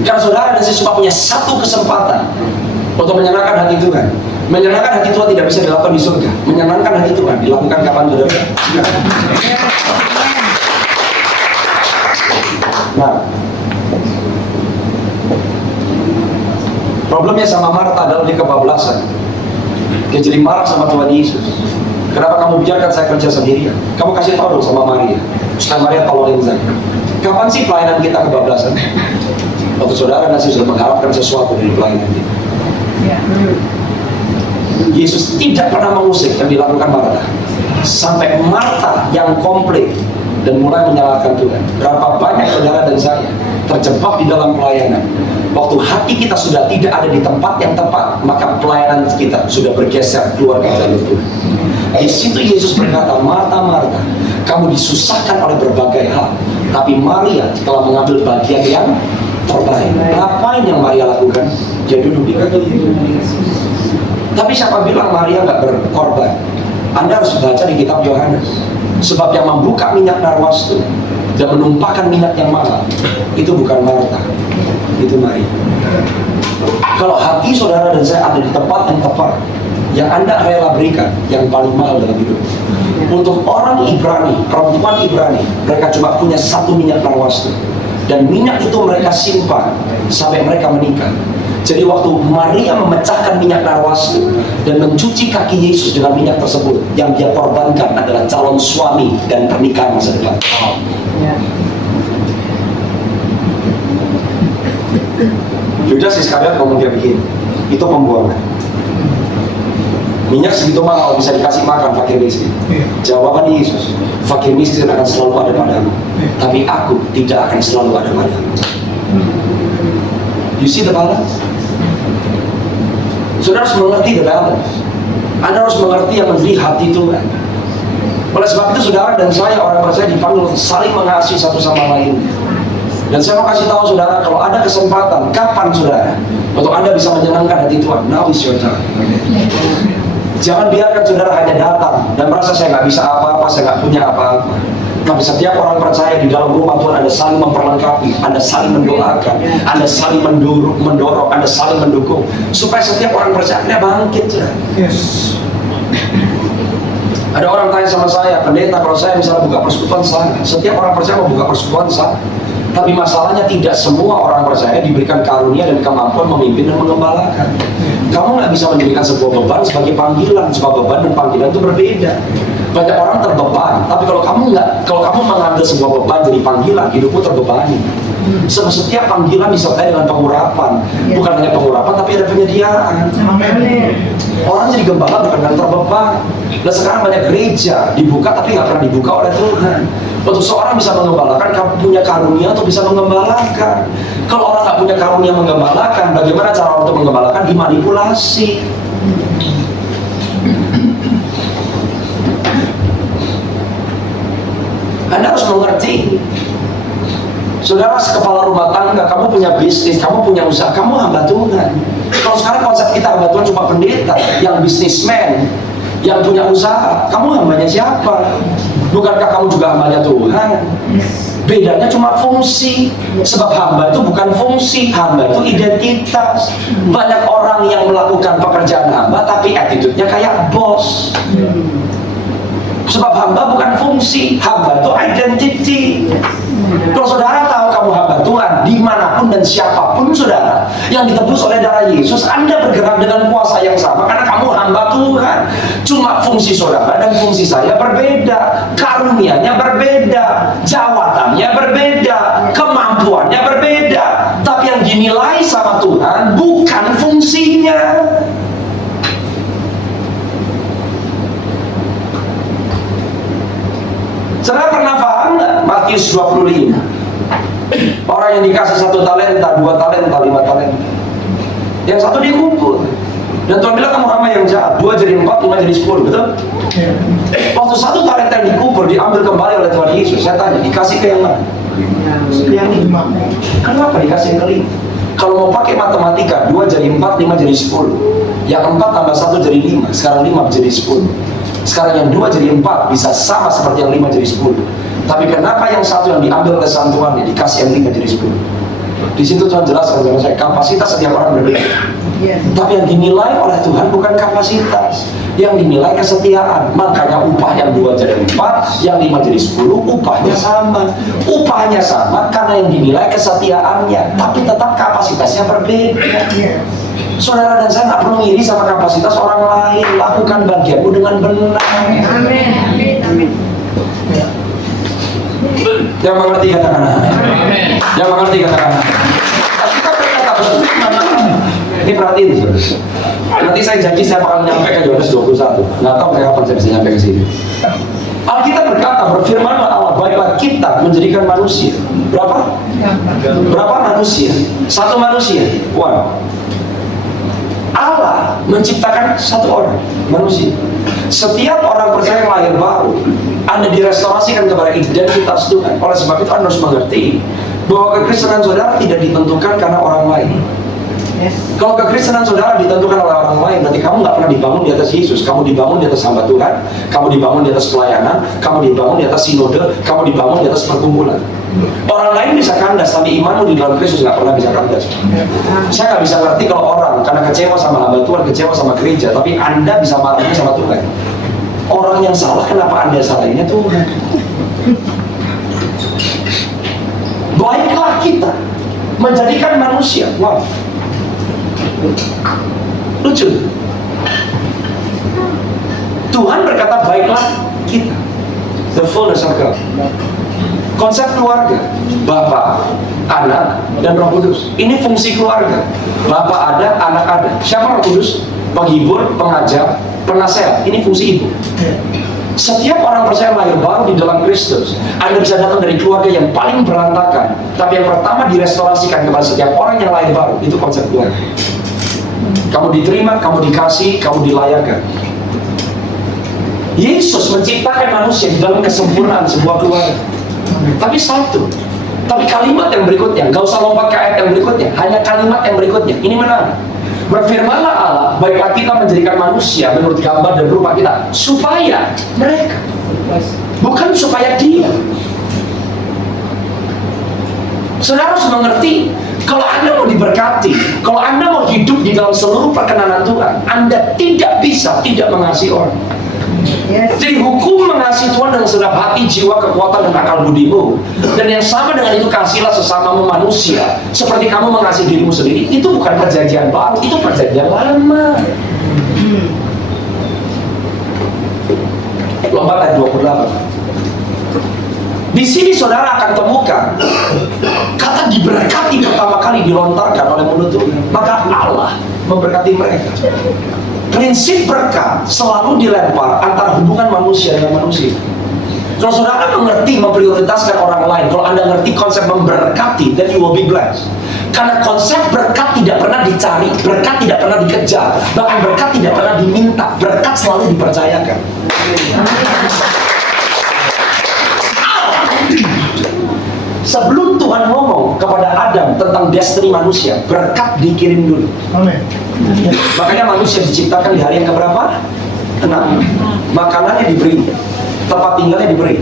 Karena saudara dan saya cuma punya satu kesempatan untuk menyenangkan hati Tuhan. Menyenangkan hati Tuhan tidak bisa dilakukan di surga. Menyenangkan hati Tuhan dilakukan kapan saudara? Nah, problemnya sama Marta adalah di kebablasan. Dia jadi marah sama Tuhan Yesus. Kenapa kamu biarkan saya kerja sendirian? Kamu kasih tahu dong sama Maria, supaya Maria tolongin saya. Kapan sih pelayanan kita kebablasan? Waktu saudara masih sudah mengharapkan sesuatu dari pelayanan kita. Yesus tidak pernah mengusik yang dilakukan Marta. Sampai Marta yang komplit dan mulai menyalahkan Tuhan. Berapa banyak saudara dan saya terjebak di dalam pelayanan. Waktu hati kita sudah tidak ada di tempat yang tepat, maka pelayanan kita sudah bergeser keluar dari jalur Tuhan. Di situ Yesus berkata, Marta, Marta, kamu disusahkan oleh berbagai hal, tapi Maria telah mengambil bagian yang terbaik. Apa yang Maria lakukan? Dia duduk di kaki Yesus. Tapi siapa bilang Maria nggak berkorban? Anda harus baca di kitab Yohanes. Sebab yang membuka minyak narwastu dan menumpahkan minyak yang mahal itu bukan Marta, itu Maria. Kalau hati saudara dan saya ada di tempat yang tepat, yang Anda rela berikan yang paling mahal dalam hidup. Untuk orang Ibrani, perempuan Ibrani, mereka cuma punya satu minyak narwastu, dan minyak itu mereka simpan sampai mereka menikah. Jadi waktu Maria memecahkan minyak narwastu dan mencuci kaki Yesus dengan minyak tersebut, yang dia korbankan adalah calon suami dan pernikahan masa depan. Yudas Iskariot ngomong dia begini, itu pembuangan. Minyak segitu mahal bisa dikasih makan fakir miskin. Jawaban Yesus, fakir miskin akan selalu ada padamu, tapi aku tidak akan selalu ada padamu. You see the balance? Saudara harus mengerti the balance. Anda harus mengerti yang menjadi hati Tuhan. Oleh sebab itu saudara dan saya, orang percaya, dipanggil saling mengasihi satu sama lain. Dan saya mau kasih tahu saudara, kalau ada kesempatan, kapan saudara, untuk Anda bisa menyenangkan hati Tuhan, now is your time. Jangan biarkan saudara hanya datang dan merasa saya nggak bisa apa-apa, saya nggak punya apa-apa. Tapi setiap orang percaya di dalam rumah Tuhan, Anda saling memperlengkapi, Anda saling mendoakan, Anda saling mendorong, Anda saling mendukung, supaya setiap orang percaya Anda bangkit. Yes. Ada orang tanya sama saya, pendeta, kalau saya misalnya buka persekutuan saya, setiap orang percaya mau buka persekutuan saya. Tapi masalahnya tidak semua orang percaya diberikan karunia dan kemampuan memimpin dan mengembalakan. Kamu nggak bisa menjadikan sebuah beban sebagai panggilan, sebab beban dan panggilan itu berbeda. Banyak orang terbeban, tapi kalau kamu mengambil sebuah beban jadi panggilan, hidupmu terbebani. Setiap panggilan disertai dengan pengurapan, bukan hanya pengurapan, tapi ada penyediaan. Orang jadi gembala bukan karena terbeban. Dan sekarang banyak gereja dibuka tapi nggak pernah dibuka oleh Tuhan. Untuk seorang bisa mengembalakan, kamu punya karunia untuk bisa mengembalakan. Kalau orang nggak punya karunia mengembalakan, bagaimana cara untuk mengembalakan? Dimanipulasi. Anda harus mengerti, saudara, kepala rumah tangga, kamu punya bisnis, kamu punya usaha, kamu hamba Tuhan. Kalau sekarang konsep kita hamba Tuhan cuma pendeta, yang bisnismen, yang punya usaha, kamu hambanya siapa? Bukankah kamu juga hambanya Tuhan? Bedanya cuma fungsi. Sebab hamba itu bukan fungsi, hamba itu identitas. Banyak orang yang melakukan pekerjaan hamba, tapi attitude-nya kayak bos. Sebab hamba bukan fungsi, hamba itu identity. Kalau saudara tahu kamu hamba Tuhan, dimanapun dan siapapun saudara yang ditebus oleh darah Yesus, Anda bergerak dengan kuasa yang sama karena kamu hamba Tuhan. Cuma fungsi saudara dan fungsi saya berbeda, karunianya berbeda, jawabannya berbeda, kemampuannya berbeda. Tapi yang dinilai sama Tuhan bukan fungsinya. Saudara pernah paham nggak Matius 25? Orang yang dikasih 1 talenta, 2 talenta, 5 talenta. Yang satu dikubur. Dan Tuhan bilang kamu hamba yang jahat. 2 jadi 4, 5 jadi 10, betul? Waktu 1 talenta yang dikubur diambil kembali oleh Tuhan Yesus, saya tanya, dikasih ke yang mana? Yang 5. Kenapa dikasih yang ke-5? Kalau mau pakai matematika, 2 jadi 4, 5 jadi 10. Yang 4 tambah 1 jadi 5, sekarang 5 jadi 10. Sekarang yang 2 jadi 4 bisa sama seperti yang 5 jadi 10. Tapi kenapa yang satu yang diambil oleh Tuhan dikasih yang 5 jadi 10? Di situ Tuhan jelaskan sama saya, kapasitas setiap orang berbeda. Tapi yang dinilai oleh Tuhan bukan kapasitas, yang dinilai kesetiaan. Makanya upah yang 2 jadi 4, yang 5 jadi 10, upahnya sama. Upahnya sama karena yang dinilai kesetiaannya, tapi tetap kapasitasnya berbeda. Saudara dan saya nggak perlu ngiri sama kapasitas orang lain. Lakukan bagianmu dengan benar. Amin. Amin. Amin. Yang mengerti katakan amin. Yang mengerti katakan amin. Kita berkata betul. Ini perhatiin, saudara. Nanti saya janji saya akan nyampe ke Yohanes 21. Nggak tahu saya kapan saya bisa nyampe ke sini. Alkitab berkata, berfirmanlah Allah, baiklah kita menjadikan manusia. Berapa? Berapa manusia? Satu manusia. One. Allah menciptakan satu orang, manusia. Setiap orang percaya yang lahir baru, Anda direstorasikan kepada identitas Tuhan. Oleh sebab itu Anda harus mengerti bahwa kekristenan saudara tidak ditentukan karena orang lain. Kalau kekristenan saudara ditentukan oleh orang lain, nanti kamu nggak pernah dibangun di atas Yesus. Kamu dibangun di atas hamba Tuhan, kamu dibangun di atas pelayanan, kamu dibangun di atas sinode, kamu dibangun di atas perkumpulan. Orang lain bisa kandas, tapi imanmu di dalam Kristus nggak pernah bisa kandas. Saya nggak bisa ngerti kalau orang karena kecewa sama hamba Tuhan, kecewa sama gereja, tapi Anda bisa marahnya sama Tuhan. Orang yang salah, kenapa Anda salahinnya Tuhan? Baiklah kita menjadikan manusia. Wow. Lucu. Tuhan berkata baiklah kita. The fullness of God. Konsep keluarga, Bapa, Anak, dan Roh Kudus. Ini fungsi keluarga. Bapa ada, anak ada. Siapa Roh Kudus? Penghibur, pengajar, penasehat. Ini fungsi ibu. Setiap orang percaya lahir baru di dalam Kristus. Anda bisa datang dari keluarga yang paling berantakan, tapi yang pertama direstorasikan kepada setiap orang yang lahir baru. Itu konsep keluarga. Kamu diterima, kamu dikasih, kamu dilayakan. Yesus menciptakan manusia di dalam kesempurnaan sebuah keluarga. Tapi satu, tapi kalimat yang berikutnya, gak usah lompat ke ayat yang berikutnya, hanya kalimat yang berikutnya. Ini menarik. Berfirmanlah Allah, baiklah kita menjadikan manusia menurut gambar dan rupa kita, supaya mereka, bukan supaya dia. Saudara harus mengerti, kalau Anda mau diberkati, kalau Anda mau hidup di dalam seluruh perkenanan Tuhan, Anda tidak bisa tidak mengasihi orang. Jadi hukum mengasihi Tuhan dengan segenap hati, jiwa, kekuatan, dan akal budimu. Dan yang sama dengan itu, kasihlah sesamamu manusia seperti kamu mengasihi dirimu sendiri. Itu bukan perjanjian baru, itu perjanjian lama. Lompat ayat 28. Di sini saudara akan temukan kata diberkati pertama kali dilontarkan oleh mulut Tuhan. Maka Allah memberkati mereka. Prinsip berkat selalu dilempar antara hubungan manusia dengan manusia. Kalau saudara mengerti memprioritaskan orang lain, kalau Anda ngerti konsep memberkati, then you will be blessed. Karena konsep berkat tidak pernah dicari, berkat tidak pernah dikejar, bahkan berkat tidak pernah diminta, berkat selalu dipercayakan. Sebelum Tuhan ngomong kepada Adam tentang destiny manusia, berkat dikirim dulu. Amin. Makanya manusia diciptakan di hari yang keberapa? 6. Makanannya diberi, tempat tinggalnya diberi,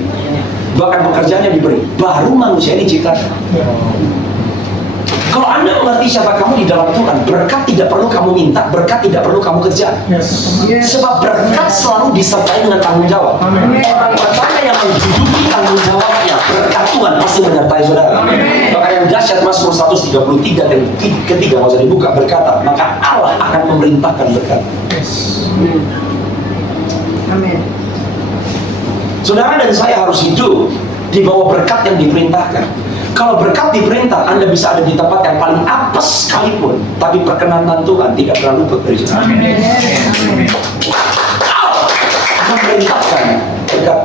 bahkan pekerjaannya diberi. Baru manusia ini diciptakan. Kalau Anda mengerti siapa kamu di dalam Tuhan, berkat tidak perlu kamu minta, berkat tidak perlu kamu kejar. Sebab berkat selalu disertai dengan tanggung jawab. Orang percaya yang menduduki tanggung jawabnya, berkat Tuhan pasti menyertai saudara. Maka yang dahsyat Mazmur 133 dan ketiga nggak usah dibuka, berkata, maka Allah akan memerintahkan berkat. Amin. Saudara dan saya harus hidup di bawah berkat yang diperintahkan. Kalau berkat diperintah, Anda bisa ada di tempat yang paling apes sekalipun, tapi perkenanan Tuhan tidak pernah luput dari sana. Memerintahkan berkat.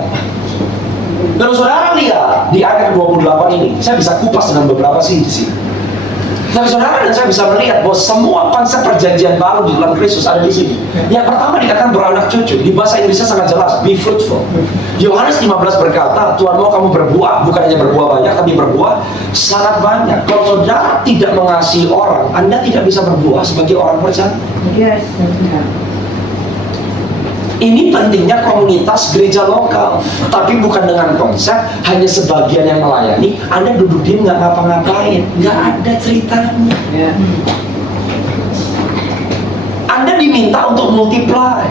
Dan saudara lihat di ayat 28 ini, saya bisa kupas dengan beberapa sisi. Dan saudara dan saya bisa melihat bahwa semua konsep perjanjian baru di dalam Kristus ada di sini. Yang pertama dikatakan beranak cucu. Di bahasa Inggrisnya sangat jelas, be fruitful. Yohanes 15 berkata, Tuhan mau kamu berbuah, bukan hanya berbuah banyak, tapi berbuah sangat banyak. Kalau saudara tidak mengasihi orang, Anda tidak bisa berbuah sebagai orang percaya. Yes. Ini pentingnya komunitas gereja lokal, tapi bukan dengan konsep hanya sebagian yang melayani. Anda duduk diam nggak ngapa-ngapain, nggak ada ceritanya. Anda diminta untuk multiply.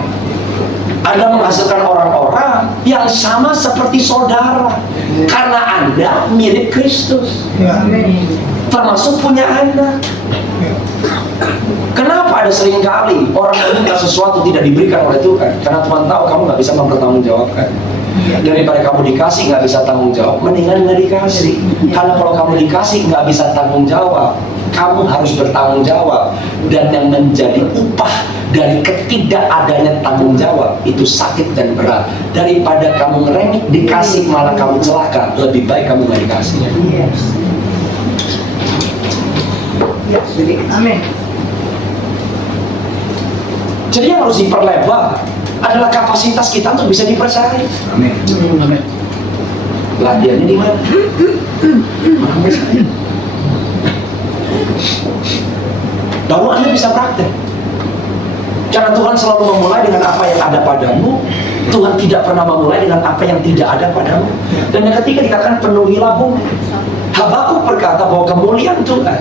Anda menghasilkan orang-orang yang sama seperti saudara, karena Anda mirip Kristus, termasuk punya anak. Kenapa ada seringkali orang meminta sesuatu tidak diberikan oleh Tuhan? Karena Tuhan tahu kamu nggak bisa mempertanggungjawabkan. Daripada kamu dikasih nggak bisa tanggung jawab, mendingan nggak dikasih. Karena kalau kamu dikasih nggak bisa tanggung jawab, kamu harus bertanggung jawab. Dan yang menjadi upah dari ketidakadanya tanggung jawab itu sakit dan berat. Daripada kamu ngerengek dikasih malah kamu celaka, lebih baik kamu nggak dikasih. Yes. Yes. Amin. Jadi yang harus diperlebar adalah kapasitas kita untuk bisa dipercaya. Amin. Amin. Latihannya di mana? Lalu Anda bisa praktek. Karena Tuhan selalu memulai dengan apa yang ada padamu. Tuhan tidak pernah memulai dengan apa yang tidak ada padamu. Dan yang ketiga dikatakan penuhilah bumi. Habakuk berkata bahwa kemuliaan Tuhan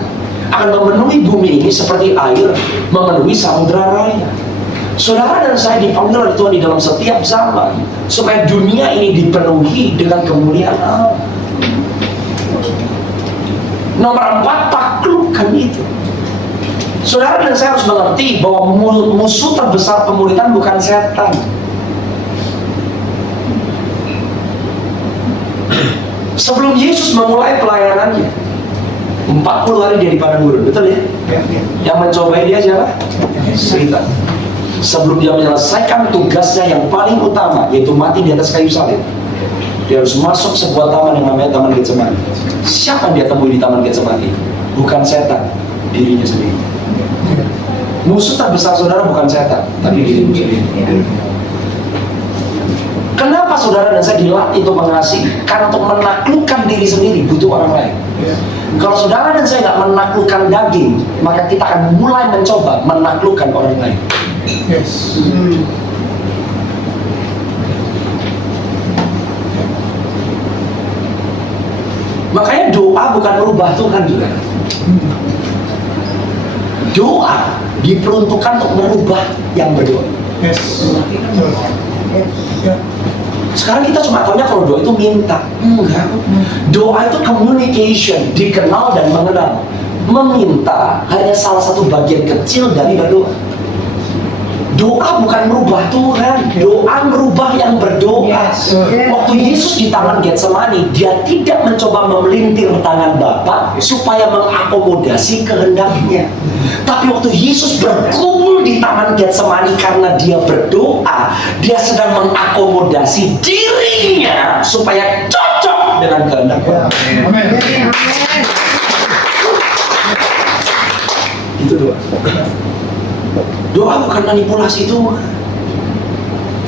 akan memenuhi bumi ini seperti air memenuhi samudera raya. Saudara dan saya dipanggil oleh Tuhan di dalam setiap zaman supaya dunia ini dipenuhi dengan kemuliaan Allah. Nomor 4, taklukkan itu. Saudara dan saya harus mengerti bahwa musuh terbesar pemuridan bukan setan. Sebelum Yesus memulai pelayanannya 40 hari dia di padang gurun, betul ya? Yang mencobai dia siapa? Setan. Sebelum dia menyelesaikan tugasnya yang paling utama, yaitu mati di atas kayu salib, dia harus masuk sebuah taman yang namanya Taman Getsemani. Siapa yang dia temui di Taman Getsemani? Bukan setan, dirinya sendiri. Musuh terbesar saudara bukan setan, tapi dirimu sendiri. Kenapa saudara dan saya dilatih untuk mengasihi? Karena untuk menaklukkan diri sendiri butuh orang lain. Kalau saudara dan saya nggak menaklukkan daging, maka kita akan mulai mencoba menaklukkan orang lain. Yes. Makanya doa bukan merubah Tuhan juga. Doa diperuntukkan untuk merubah yang berdoa. Yes. Sekarang kita cuma tahunya kalau doa itu minta. Enggak. Doa itu communication, dikenal dan mengenal. Meminta hanya salah satu bagian kecil dari berdoa. Doa bukan merubah Tuhan, doa merubah yang berdoa. Waktu Yesus di Taman Getsemani, dia tidak mencoba memelintir tangan Bapa supaya mengakomodasi kehendaknya. Tapi waktu Yesus berkumpul di Taman Getsemani karena dia berdoa, dia sedang mengakomodasi dirinya supaya cocok dengan kehendak Bapa. Amin. Itu doa. Doa bukan manipulasi Tuhan.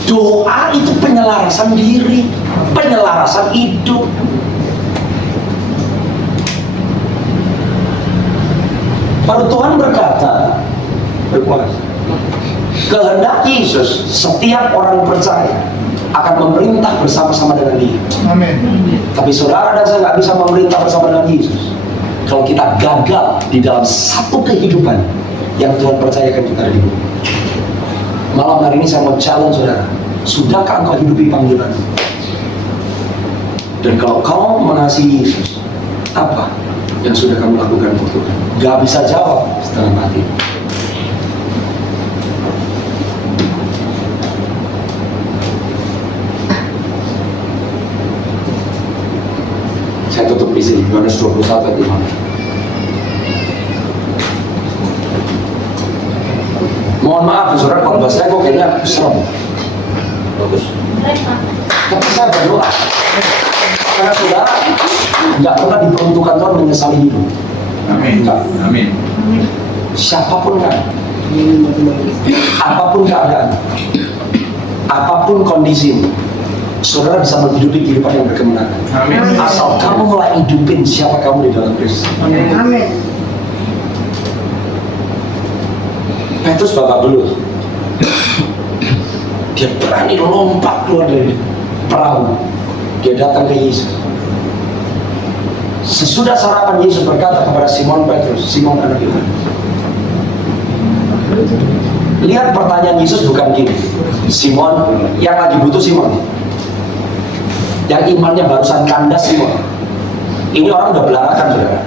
Doa itu penyelarasan diri, penyelarasan hidup. Baru Tuhan berkata, berkuasa, kehendak Yesus, setiap orang percaya akan memerintah bersama-sama dengan dia. Amin. Tapi saudara dan saya nggak bisa memerintah bersama dengan Yesus kalau kita gagal di dalam satu kehidupan yang Tuhan percayakan kita di bumi. Malam hari ini saya mau challenge saudara, sudahkah engkau hidupi panggilan? Dan kalau kau mengasihi Yesus, apa yang sudah kamu lakukan untuk Tuhan? Gak bisa jawab setelah mati. Saya tutup di sini, Yohanes 21 ayat 5. Mohon maaf, saudara, kalau bahasa saya kok kayaknya serem. Bagus. Tapi saya berdoa karena saudara nggak pernah diperuntukkan Tuhan menyesali hidup. Amin. Enggak. Amin. Siapapun kan, apapun keadaan, apapun kondisi, saudara bisa menghidupi kehidupan yang berkemenangan. Amin. Asal kamu mulai hidupin siapa kamu di dalam Kristus. Amin. Petrus babak belur. Dia berani lompat keluar dari perahu. Dia datang ke Yesus. Sesudah sarapan, Yesus berkata kepada Simon Petrus, Simon anak Yohanes, lihat pertanyaan Yesus bukan gini, Simon, yang lagi butuh Simon, yang imannya barusan kandas Simon. Ini orang udah belarakan saudara.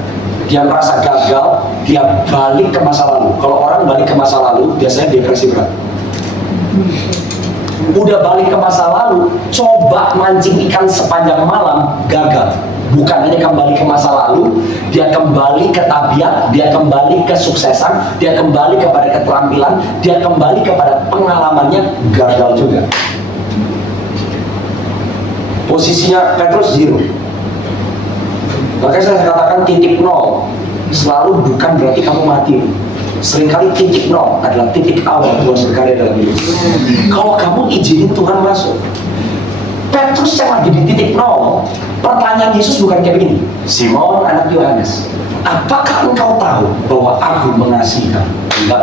Dia merasa gagal, dia balik ke masa lalu. Kalau orang balik ke masa lalu, biasanya depresi berat. Udah balik ke masa lalu, coba mancing ikan sepanjang malam, gagal. Bukan hanya kembali ke masa lalu, dia kembali ke tabiat, dia kembali ke suksesan, dia kembali kepada keterampilan, dia kembali kepada pengalamannya, gagal juga. Posisinya Petrus 0. Makanya saya katakan titik nol selalu bukan berarti kamu mati. Seringkali titik nol adalah titik awal Tuhan berkarya dalam hidup. Kalau kamu izinin Tuhan masuk, Petrus yang lagi di titik nol, pertanyaan Yesus bukan kayak begini, Simon anak Yohanes, apakah engkau tahu bahwa aku mengasihi kamu? Enggak.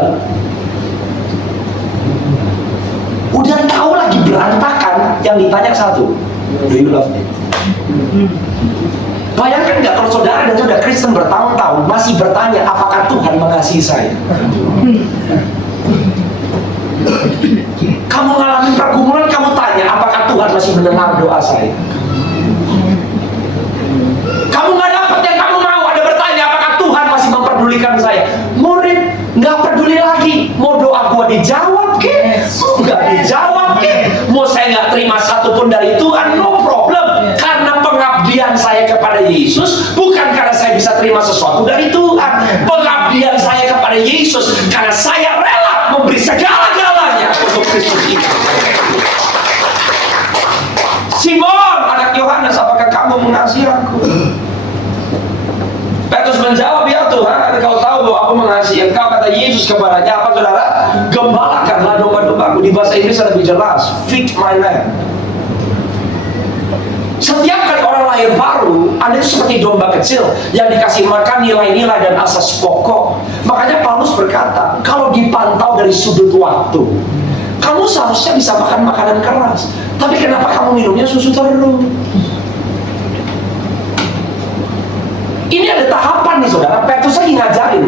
Udah tahu lagi berantakan, yang ditanya satu, do you love me? Bayangkan nggak kalau saudara dan saudara Kristen bertahun-tahun masih bertanya apakah Tuhan mengasihi saya? Kamu ngalamin pergumulan, kamu tanya apakah Tuhan masih mendengar doa saya? Kamu nggak dapat yang kamu mau, ada bertanya apakah Tuhan masih memperdulikan saya? Murid nggak peduli lagi, mau doa gua dijawab ke, mau nggak dijawab ke, mau saya nggak terima satupun dari Tuhan, no problem. Karena pengabdian saya kepada Yesus bukan karena saya bisa terima sesuatu dari Tuhan. Pengabdian saya kepada Yesus karena saya rela memberi segala-galanya untuk Kristus ini. Simon anak Yohanes, apakah kamu mengasihi aku? Petrus menjawab, ya Tuhan, engkau tahu bahwa aku mengasihi engkau. Kata Yesus kepadanya, apa saudara? Gembalakanlah domba-dombaku. Di bahasa Inggris lebih jelas, feed my lamb. Setiap kali orang lahir baru, Anda itu seperti domba kecil yang dikasih makan nilai-nilai dan asas pokok. Makanya Paulus berkata, kalau dipantau dari sudut waktu, kamu seharusnya bisa makan makanan keras. Tapi kenapa kamu minumnya susu terus? Ini ada tahapan nih saudara. Petrus lagi ngajarin.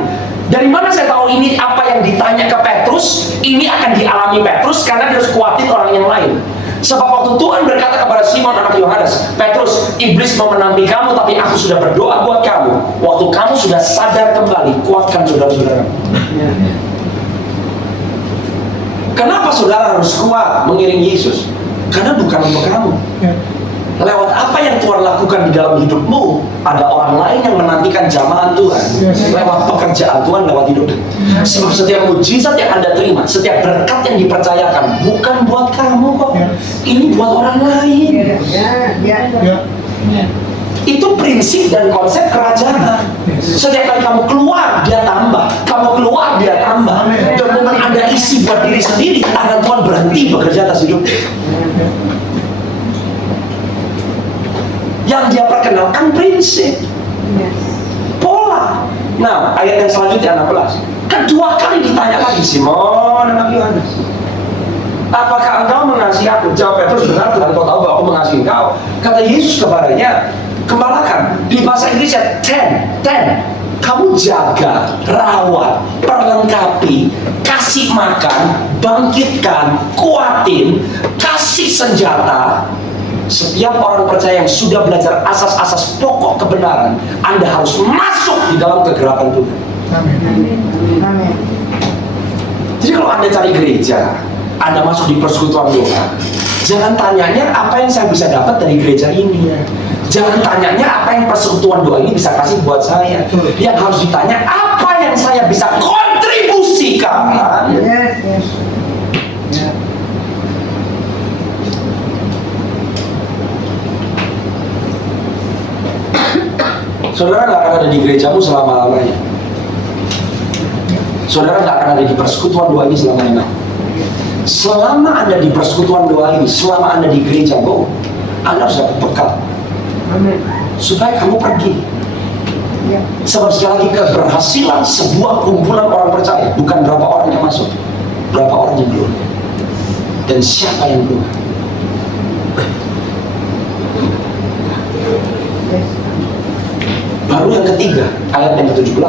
Dari mana saya tahu ini apa yang ditanya ke Petrus, ini akan dialami Petrus karena dia harus kuatin orang yang lain. Sebab waktu Tuhan berkata kepada Simon anak Yohanes, Petrus, iblis mau menampi kamu, tapi aku sudah berdoa buat kamu. Waktu kamu sudah sadar kembali, kuatkan saudara-saudara. Kenapa saudara harus kuat mengiring Yesus? Karena bukan untuk kamu. Lewat apa yang Tuhan lakukan di dalam hidupmu, ada orang lain yang menantikan jamahan Tuhan. Lewat pekerjaan Tuhan, lewat hidup. Sebab setiap mujizat yang Anda terima, setiap berkat yang dipercayakan, bukan buat kamu kok. Ini buat orang lain. Itu prinsip dan konsep kerajaan. Setiap kali kamu keluar, dia tambah. Kamu keluar, dia tambah. Dan momen Anda isi buat diri sendiri, tangan Tuhan berhenti bekerja atas hidup. Yang dia perkenalkan prinsip, pola. Nah, ayat yang selanjutnya 16. Kedua kali ditanya lagi, Simon anak Yohanes, apakah engkau mengasihi aku? Jawab Petrus, benar Tuhan, kau tahu bahwa aku mengasihi engkau. Kata Yesus kepadanya, gembalakan. Di bahasa Inggrisnya tend. Kamu jaga, rawat, perlengkapi, kasih makan, bangkitkan, kuatin, kasih senjata. Setiap orang percaya yang sudah belajar asas-asas pokok kebenaran, Anda harus masuk di dalam kegerakan Tuhan. Amin. Jadi kalau Anda cari gereja, Anda masuk di persekutuan doa, jangan tanyanya apa yang saya bisa dapat dari gereja ini. Jangan tanyanya apa yang persekutuan doa ini bisa kasih buat saya. Yang harus ditanya apa yang saya bisa kontribusikan. Yes. Saudara nggak akan ada di gerejamu selama-lamanya. Saudara nggak akan ada di persekutuan doa ini selama-lamanya. Selama Anda di persekutuan doa ini, selama Anda di gereja, Anda harus dapat bekal. Amin. Supaya kamu pergi. Sebab sekali lagi, keberhasilan sebuah kumpulan orang percaya bukan berapa orang yang masuk, berapa orang yang keluar, dan siapa yang keluar. Baru yang ketiga, ayat yang ke-17.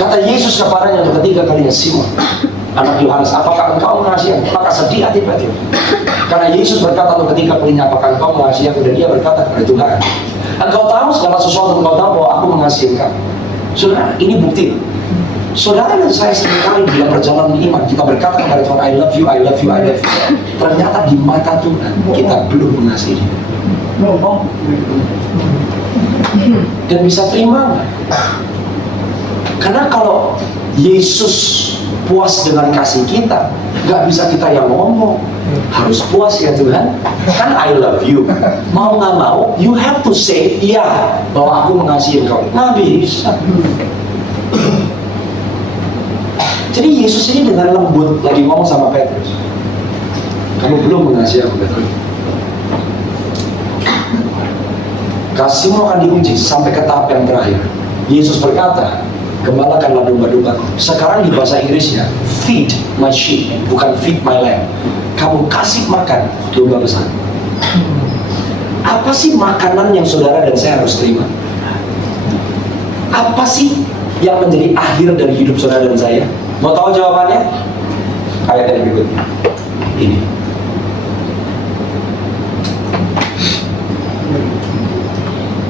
Kata Yesus kepadanya yang ketiga kalinya, Simon anak Yohanes, apakah engkau mengasihi aku? Maka sedih hati Petrus. Karena Yesus berkata untuk ketiga kalinya, apakah engkau mengasihi aku? Dan dia berkata kepada Tuhan, engkau tahu segala sesuatu, engkau tahu bahwa aku mengasihi engkau. Saudara, ini bukti. Saudara dan saya seringkali dalam perjalanan iman kita berkata kepada Tuhan, I love you, I love you, I love you. Ternyata di mata Tuhan kita belum mengasihi Dia. Dan bisa terima nggak? Karena kalau Yesus puas dengan kasih kita, nggak bisa kita yang ngomong. Harus puas ya Tuhan. Kan I love you. Mau nggak mau, you have to say ya bahwa aku mengasihi engkau. Nggak bisa. Jadi Yesus ini dengan lembut lagi ngomong sama Petrus. Kamu belum mengasihi aku, Petrus. Kasihmu akan diuji sampai ke tahap yang terakhir. Yesus berkata, gembalakanlah domba-domba. Sekarang di bahasa Inggrisnya, feed my sheep, bukan feed my lamb. Kamu kasih makan domba besar. Apa sih makanan yang saudara dan saya harus terima? Apa sih yang menjadi akhir dari hidup saudara dan saya? Mau tahu jawabannya? Ayat yang berikutnya. Ini.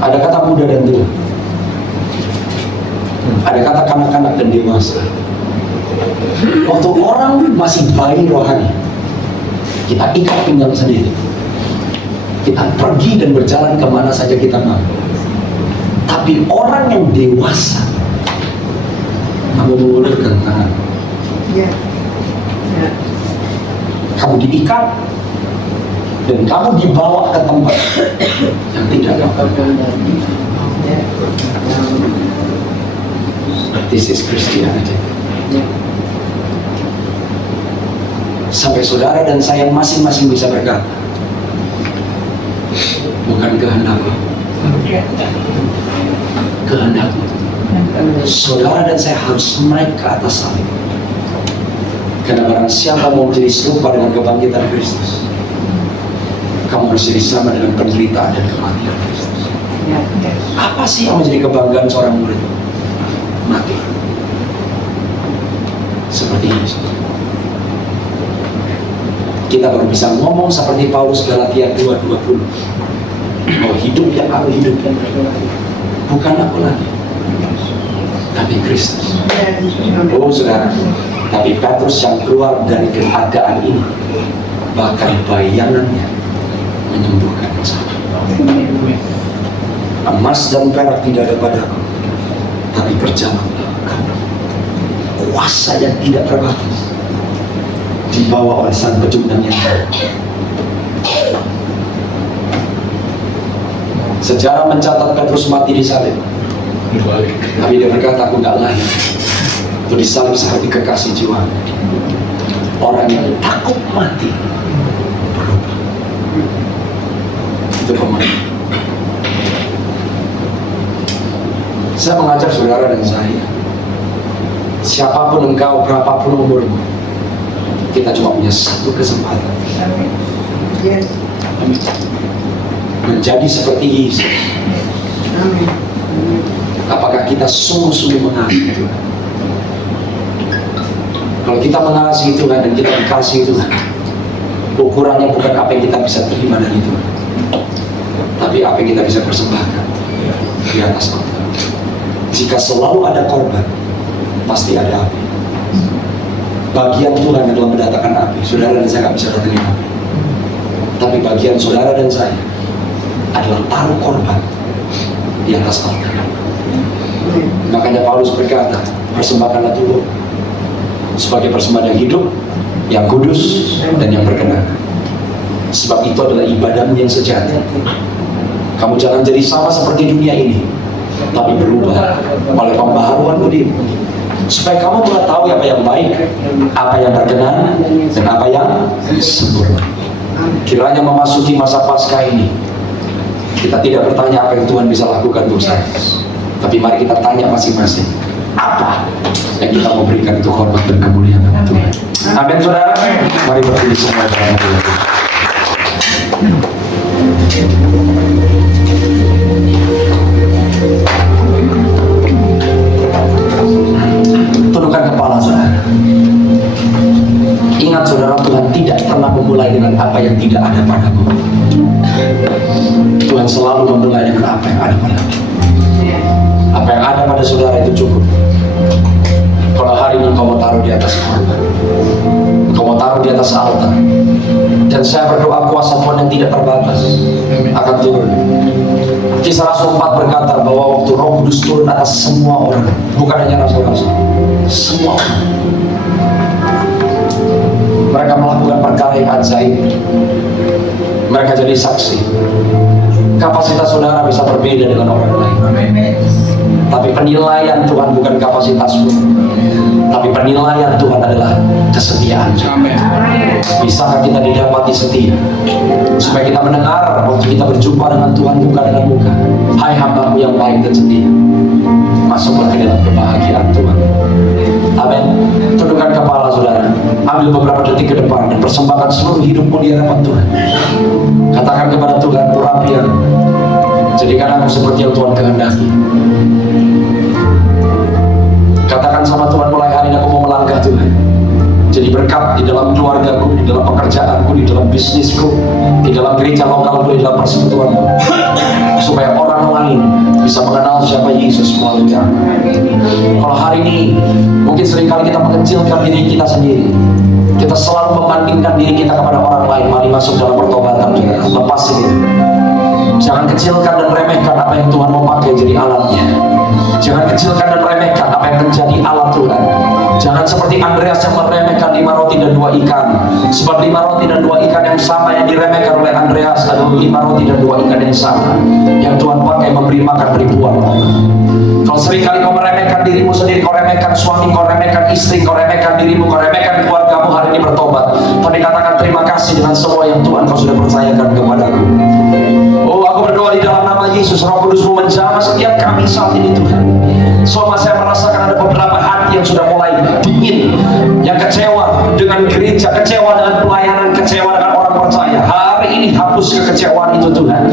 Ada kata muda dan tua. Ada kata kanak-kanak dan dewasa. Waktu orang masih bayi rohani, kita ikat pinggang sendiri. Kita pergi dan berjalan kemana saja kita mau. Tapi orang yang dewasa, kamu mengulurkan tangan. Ya. Ya. Kamu diikat dan kamu dibawa ke tempat yang tidak dapat. This is Christianity. Sampai saudara dan saya masing-masing bisa berkata, bukan kehendakku, kehendakmu. Saudara dan saya harus naik ke atas salib. Karena barang siapa mau menjadi serupa dengan kebangkitan Kristus, kamu harus jadi sama dengan penderitaan dan kematian Kristus. Apa sih yang menjadi kebanggaan seorang murid? Mati seperti Yesus. Kita baru bisa ngomong seperti Paulus Galatia 2:20. Oh, hidup yang aku hidupkan bukan aku lagi, tapi Kristus. Oh saudara, tapi Petrus yang keluar dari keadaan ini, bahkan bayangannya menyembuhkan yang sakit. Emas dan perak tidak ada padaku, tapi berjalanlah kamu. Kuasa yang tidak terbatas dibawa oleh Sang Pecundang yang baik. Sejarah mencatat Petrus mati di salib, tapi dia berkata, aku gak layak untuk disalib seperti kekasih jiwa. Orang yang takut mati berubah. Itu pemain. Saya mengajak saudara dan saya, siapapun engkau, berapapun umurmu, kita cuma punya satu kesempatan. Yes. Menjadi seperti Yesus. Amin. Apakah kita sungguh-sungguh mengasihi Tuhan? Kalau kita mengasihi Tuhan dan kita dikasihi Tuhan, ukurannya bukan apa yang kita bisa terima dari Tuhan, tapi apa yang kita bisa persembahkan di atas altar. Jika selalu ada korban, pasti ada api. Bagian Tuhan adalah mendatangkan api. Saudara dan saya nggak bisa datangin api. Tapi bagian saudara dan saya adalah taruh korban di atas altar. Makanya Paulus berkata, persembahkanlah tubuh sebagai persembahan yang hidup, yang kudus, dan yang berkenan. Sebab itu adalah ibadahmu yang sejati. Kamu jangan jadi sama seperti dunia ini, tapi berubah oleh pembaharuan budi, supaya kamu mengetahui apa yang baik, apa yang berkenan, dan apa yang sempurna. Kiranya memasuki masa Paskah ini, kita tidak bertanya apa yang Tuhan bisa lakukan untuk saya, tapi mari kita tanya masing-masing, apa yang kita mau berikan untuk hormat dan kemuliaan Tuhan. Amin saudara. Mari berdiri semua dalam doa. Tundukkan kepala saudara. Ingat saudara, Tuhan tidak pernah memulai dengan apa yang tidak ada padamu. Tuhan selalu memulai dengan apa yang ada padamu. Apa yang ada pada saudara itu cukup. Kalau hari ini Engkau mau taruh di atas korban, Engkau mau taruh di atas altar. Dan saya berdoa kuasa Tuhan yang tidak terbatas akan turun. Kisah Rasul 4 berkata bahwa waktu Roh Kudus turun atas semua orang, bukan hanya rasul-rasul, semua orang, mereka melakukan perkara yang ajaib. Mereka jadi saksi. Kapasitas saudara bisa berbeda dengan orang lain, tapi penilaian Tuhan bukan kapasitasmu, tapi penilaian Tuhan adalah kesetiaan. Amin. Bisakah kita didapati setia, supaya kita mendengar waktu kita berjumpa dengan Tuhan muka dengan muka, hai hambaku yang baik dan setia, masuklah ke dalam kebahagiaan Tuhan. Amin. Tundukkan kepala saudara, ambil beberapa detik ke depan dan persembahkan seluruh hidupmu di hadapan Tuhan. Katakan kepada Tuhan, Tuhan, jadikan aku seperti yang Tuhan kehendaki. Katakan sama Tuhan, mulai hari ini aku mau melangkah Tuhan, jadi berkat di dalam keluargaku, di dalam pekerjaanku, di dalam bisnisku, di dalam gereja lokalku, di dalam persekutuanku, supaya orang lain bisa mengenal siapa Yesus melalui kami. Kalau hari ini mungkin seringkali kita mengecilkan diri kita sendiri, kita selalu membandingkan diri kita kepada orang lain. Mari masuk dalam pertobatan, lepas ini. Jangan kecilkan dan remehkan apa yang Tuhan mau pakai jadi alatnya. Jangan kecilkan dan remehkan apa yang menjadi alat Tuhan. Jangan seperti Andreas yang meremehkan 5 roti dan 2 ikan. Sebab 5 roti dan 2 ikan yang sama yang diremehkan oleh Andreas adalah 5 roti dan 2 ikan yang sama yang Tuhan pakai memberi makan ribuan orang. Kalau seringkali kau meremehkan dirimu sendiri, kau remehkan suami, kau remehkan istri, kau remehkan dirimu, kau remehkan keluargamu, hari ini bertobat. Tapi katakan terima kasih dengan semua yang Tuhan kau sudah percayakan kepadaku. Oh, aku berdoa di dalam nama Yesus, Roh Kudus-Mu menjamah setiap kami saat ini Tuhan. Selama saya merasakan ada beberapa hati yang sudah mulai dingin, yang kecewa dengan gereja, kecewa dengan pelayanan, kecewa dengan orang percaya. Hari ini hapus kekecewaan itu Tuhan.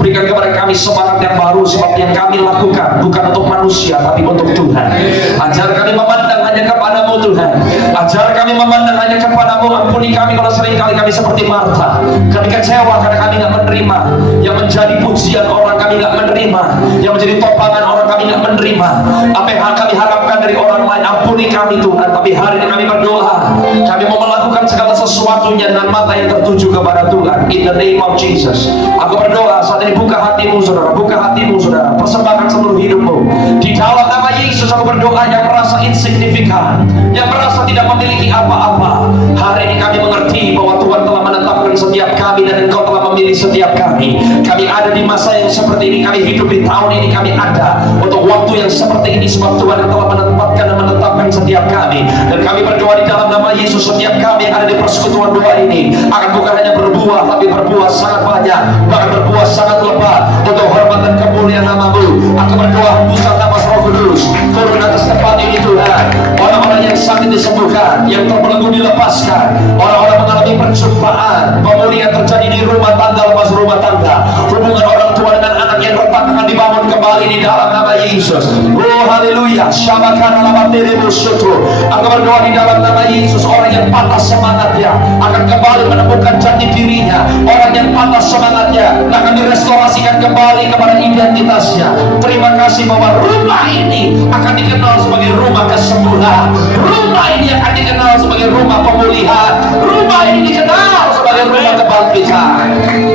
Berikan kepada kami semangat yang baru, sebab yang kami lakukan bukan untuk manusia tapi untuk Tuhan. Ajar kami memandang hanya kepadamu Tuhan. Ajar kami memandang hanya kepadamu. Ampuni kami kalau seringkali kami seperti Martha. Kami kecewa karena kami nggak menerima yang menjadi pujian orang, kami nggak menerima yang menjadi topangan orang, kami nggak menerima apa yang kami harapkan dari orang lain. Ampuni kami Tuhan. Tapi hari ini kami berdoa, kami mau melakukan segala sesuatunya dengan mata yang tertuju kepada Tuhan. In the name of Jesus, aku berdoa saat ini, buka hatimu saudara, buka hatimu saudara, persembahkan seluruh hidupmu di dalam nama Yesus. Aku berdoa yang merasa insignifikan, yang merasa tidak memiliki apa-apa, hari ini kami mengerti bahwa Tuhan telah menetapkan setiap kami dan Engkau telah memilih setiap kami. Kami ada di masa yang seperti ini, kami hidup di tahun ini, kami ada untuk waktu yang seperti ini sebab Tuhan telah menetapkan dan menetapkan setiap kami. Dan kami berdoa di dalam nama Yesus, setiap kami yang ada di persekutuan doa ini akan bukan hanya berbuah, tapi berbuah sangat banyak, bahkan berbuah sangat lebat untuk hormat dan kemuliaan nama-Mu. Aku berdoa, pusat nafas Roh Kudus turun atas tempat ini Tuhan. Orang-orang yang sakit disembuhkan, yang terbelenggu dilepaskan, orang-orang mengalami perjumpaan, pemulihan terjadi di rumah tangga lepas rumah tangga, hubungan orang tua dengan anak yang retak akan dibangun kembali di dalam nama Yesus. Oh haleluya, syabakana nama dirimu syukur. Aku berdoa di dalam nama Yesus, orang yang patah semangatnya akan kembali menemukan jati dirinya. Orang yang patah semangatnya akan direstorasikan kembali kepada identitasnya. Terima kasih bahwa rumah ini akan dikenal sebagai rumah kesembuhan. Rumah ini akan dikenal sebagai rumah pemulihan. Rumah ini dikenal sebagai rumah kebangkitan.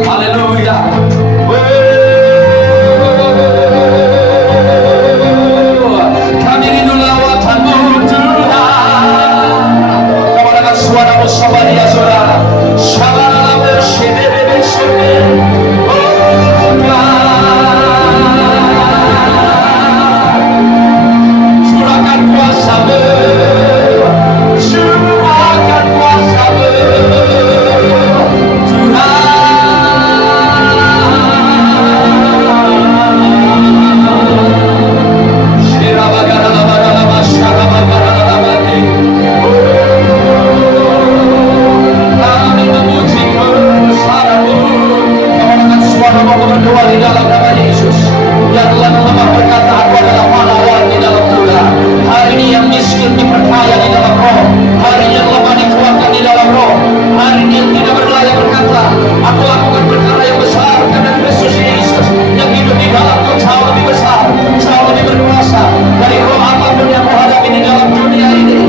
Haleluya. Kami rindu lawatan-Mu Tuhan. Kamu dengan suaramu sama dia saudara. Shalalamu shibebe shibebe. Curahkan kuasa-Mu, curahkan kuasa-Mu Tuhan. Kami memuji kebesaran-Mu. Kamu dengan suara-Mu berdoa di dalam nama Yesus. Yang telah lemah berkata, aku adalah pahlawan di dalam Tuhan. Hari ini yang miskin diperkaya di dalam roh. Hari ini yang lemah dikuatkan di dalam roh. Hari ini yang tidak berdaya berkata, aku lakukan perkara yang besar karena Kristus Yesus yang hidup di dalamku jauh lebih besar, jauh lebih berkuasa dari roh apapun yang menghadapi di dalam dunia ini.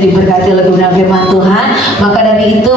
diberkati oleh kebenaran firman Tuhan. Maka dari itu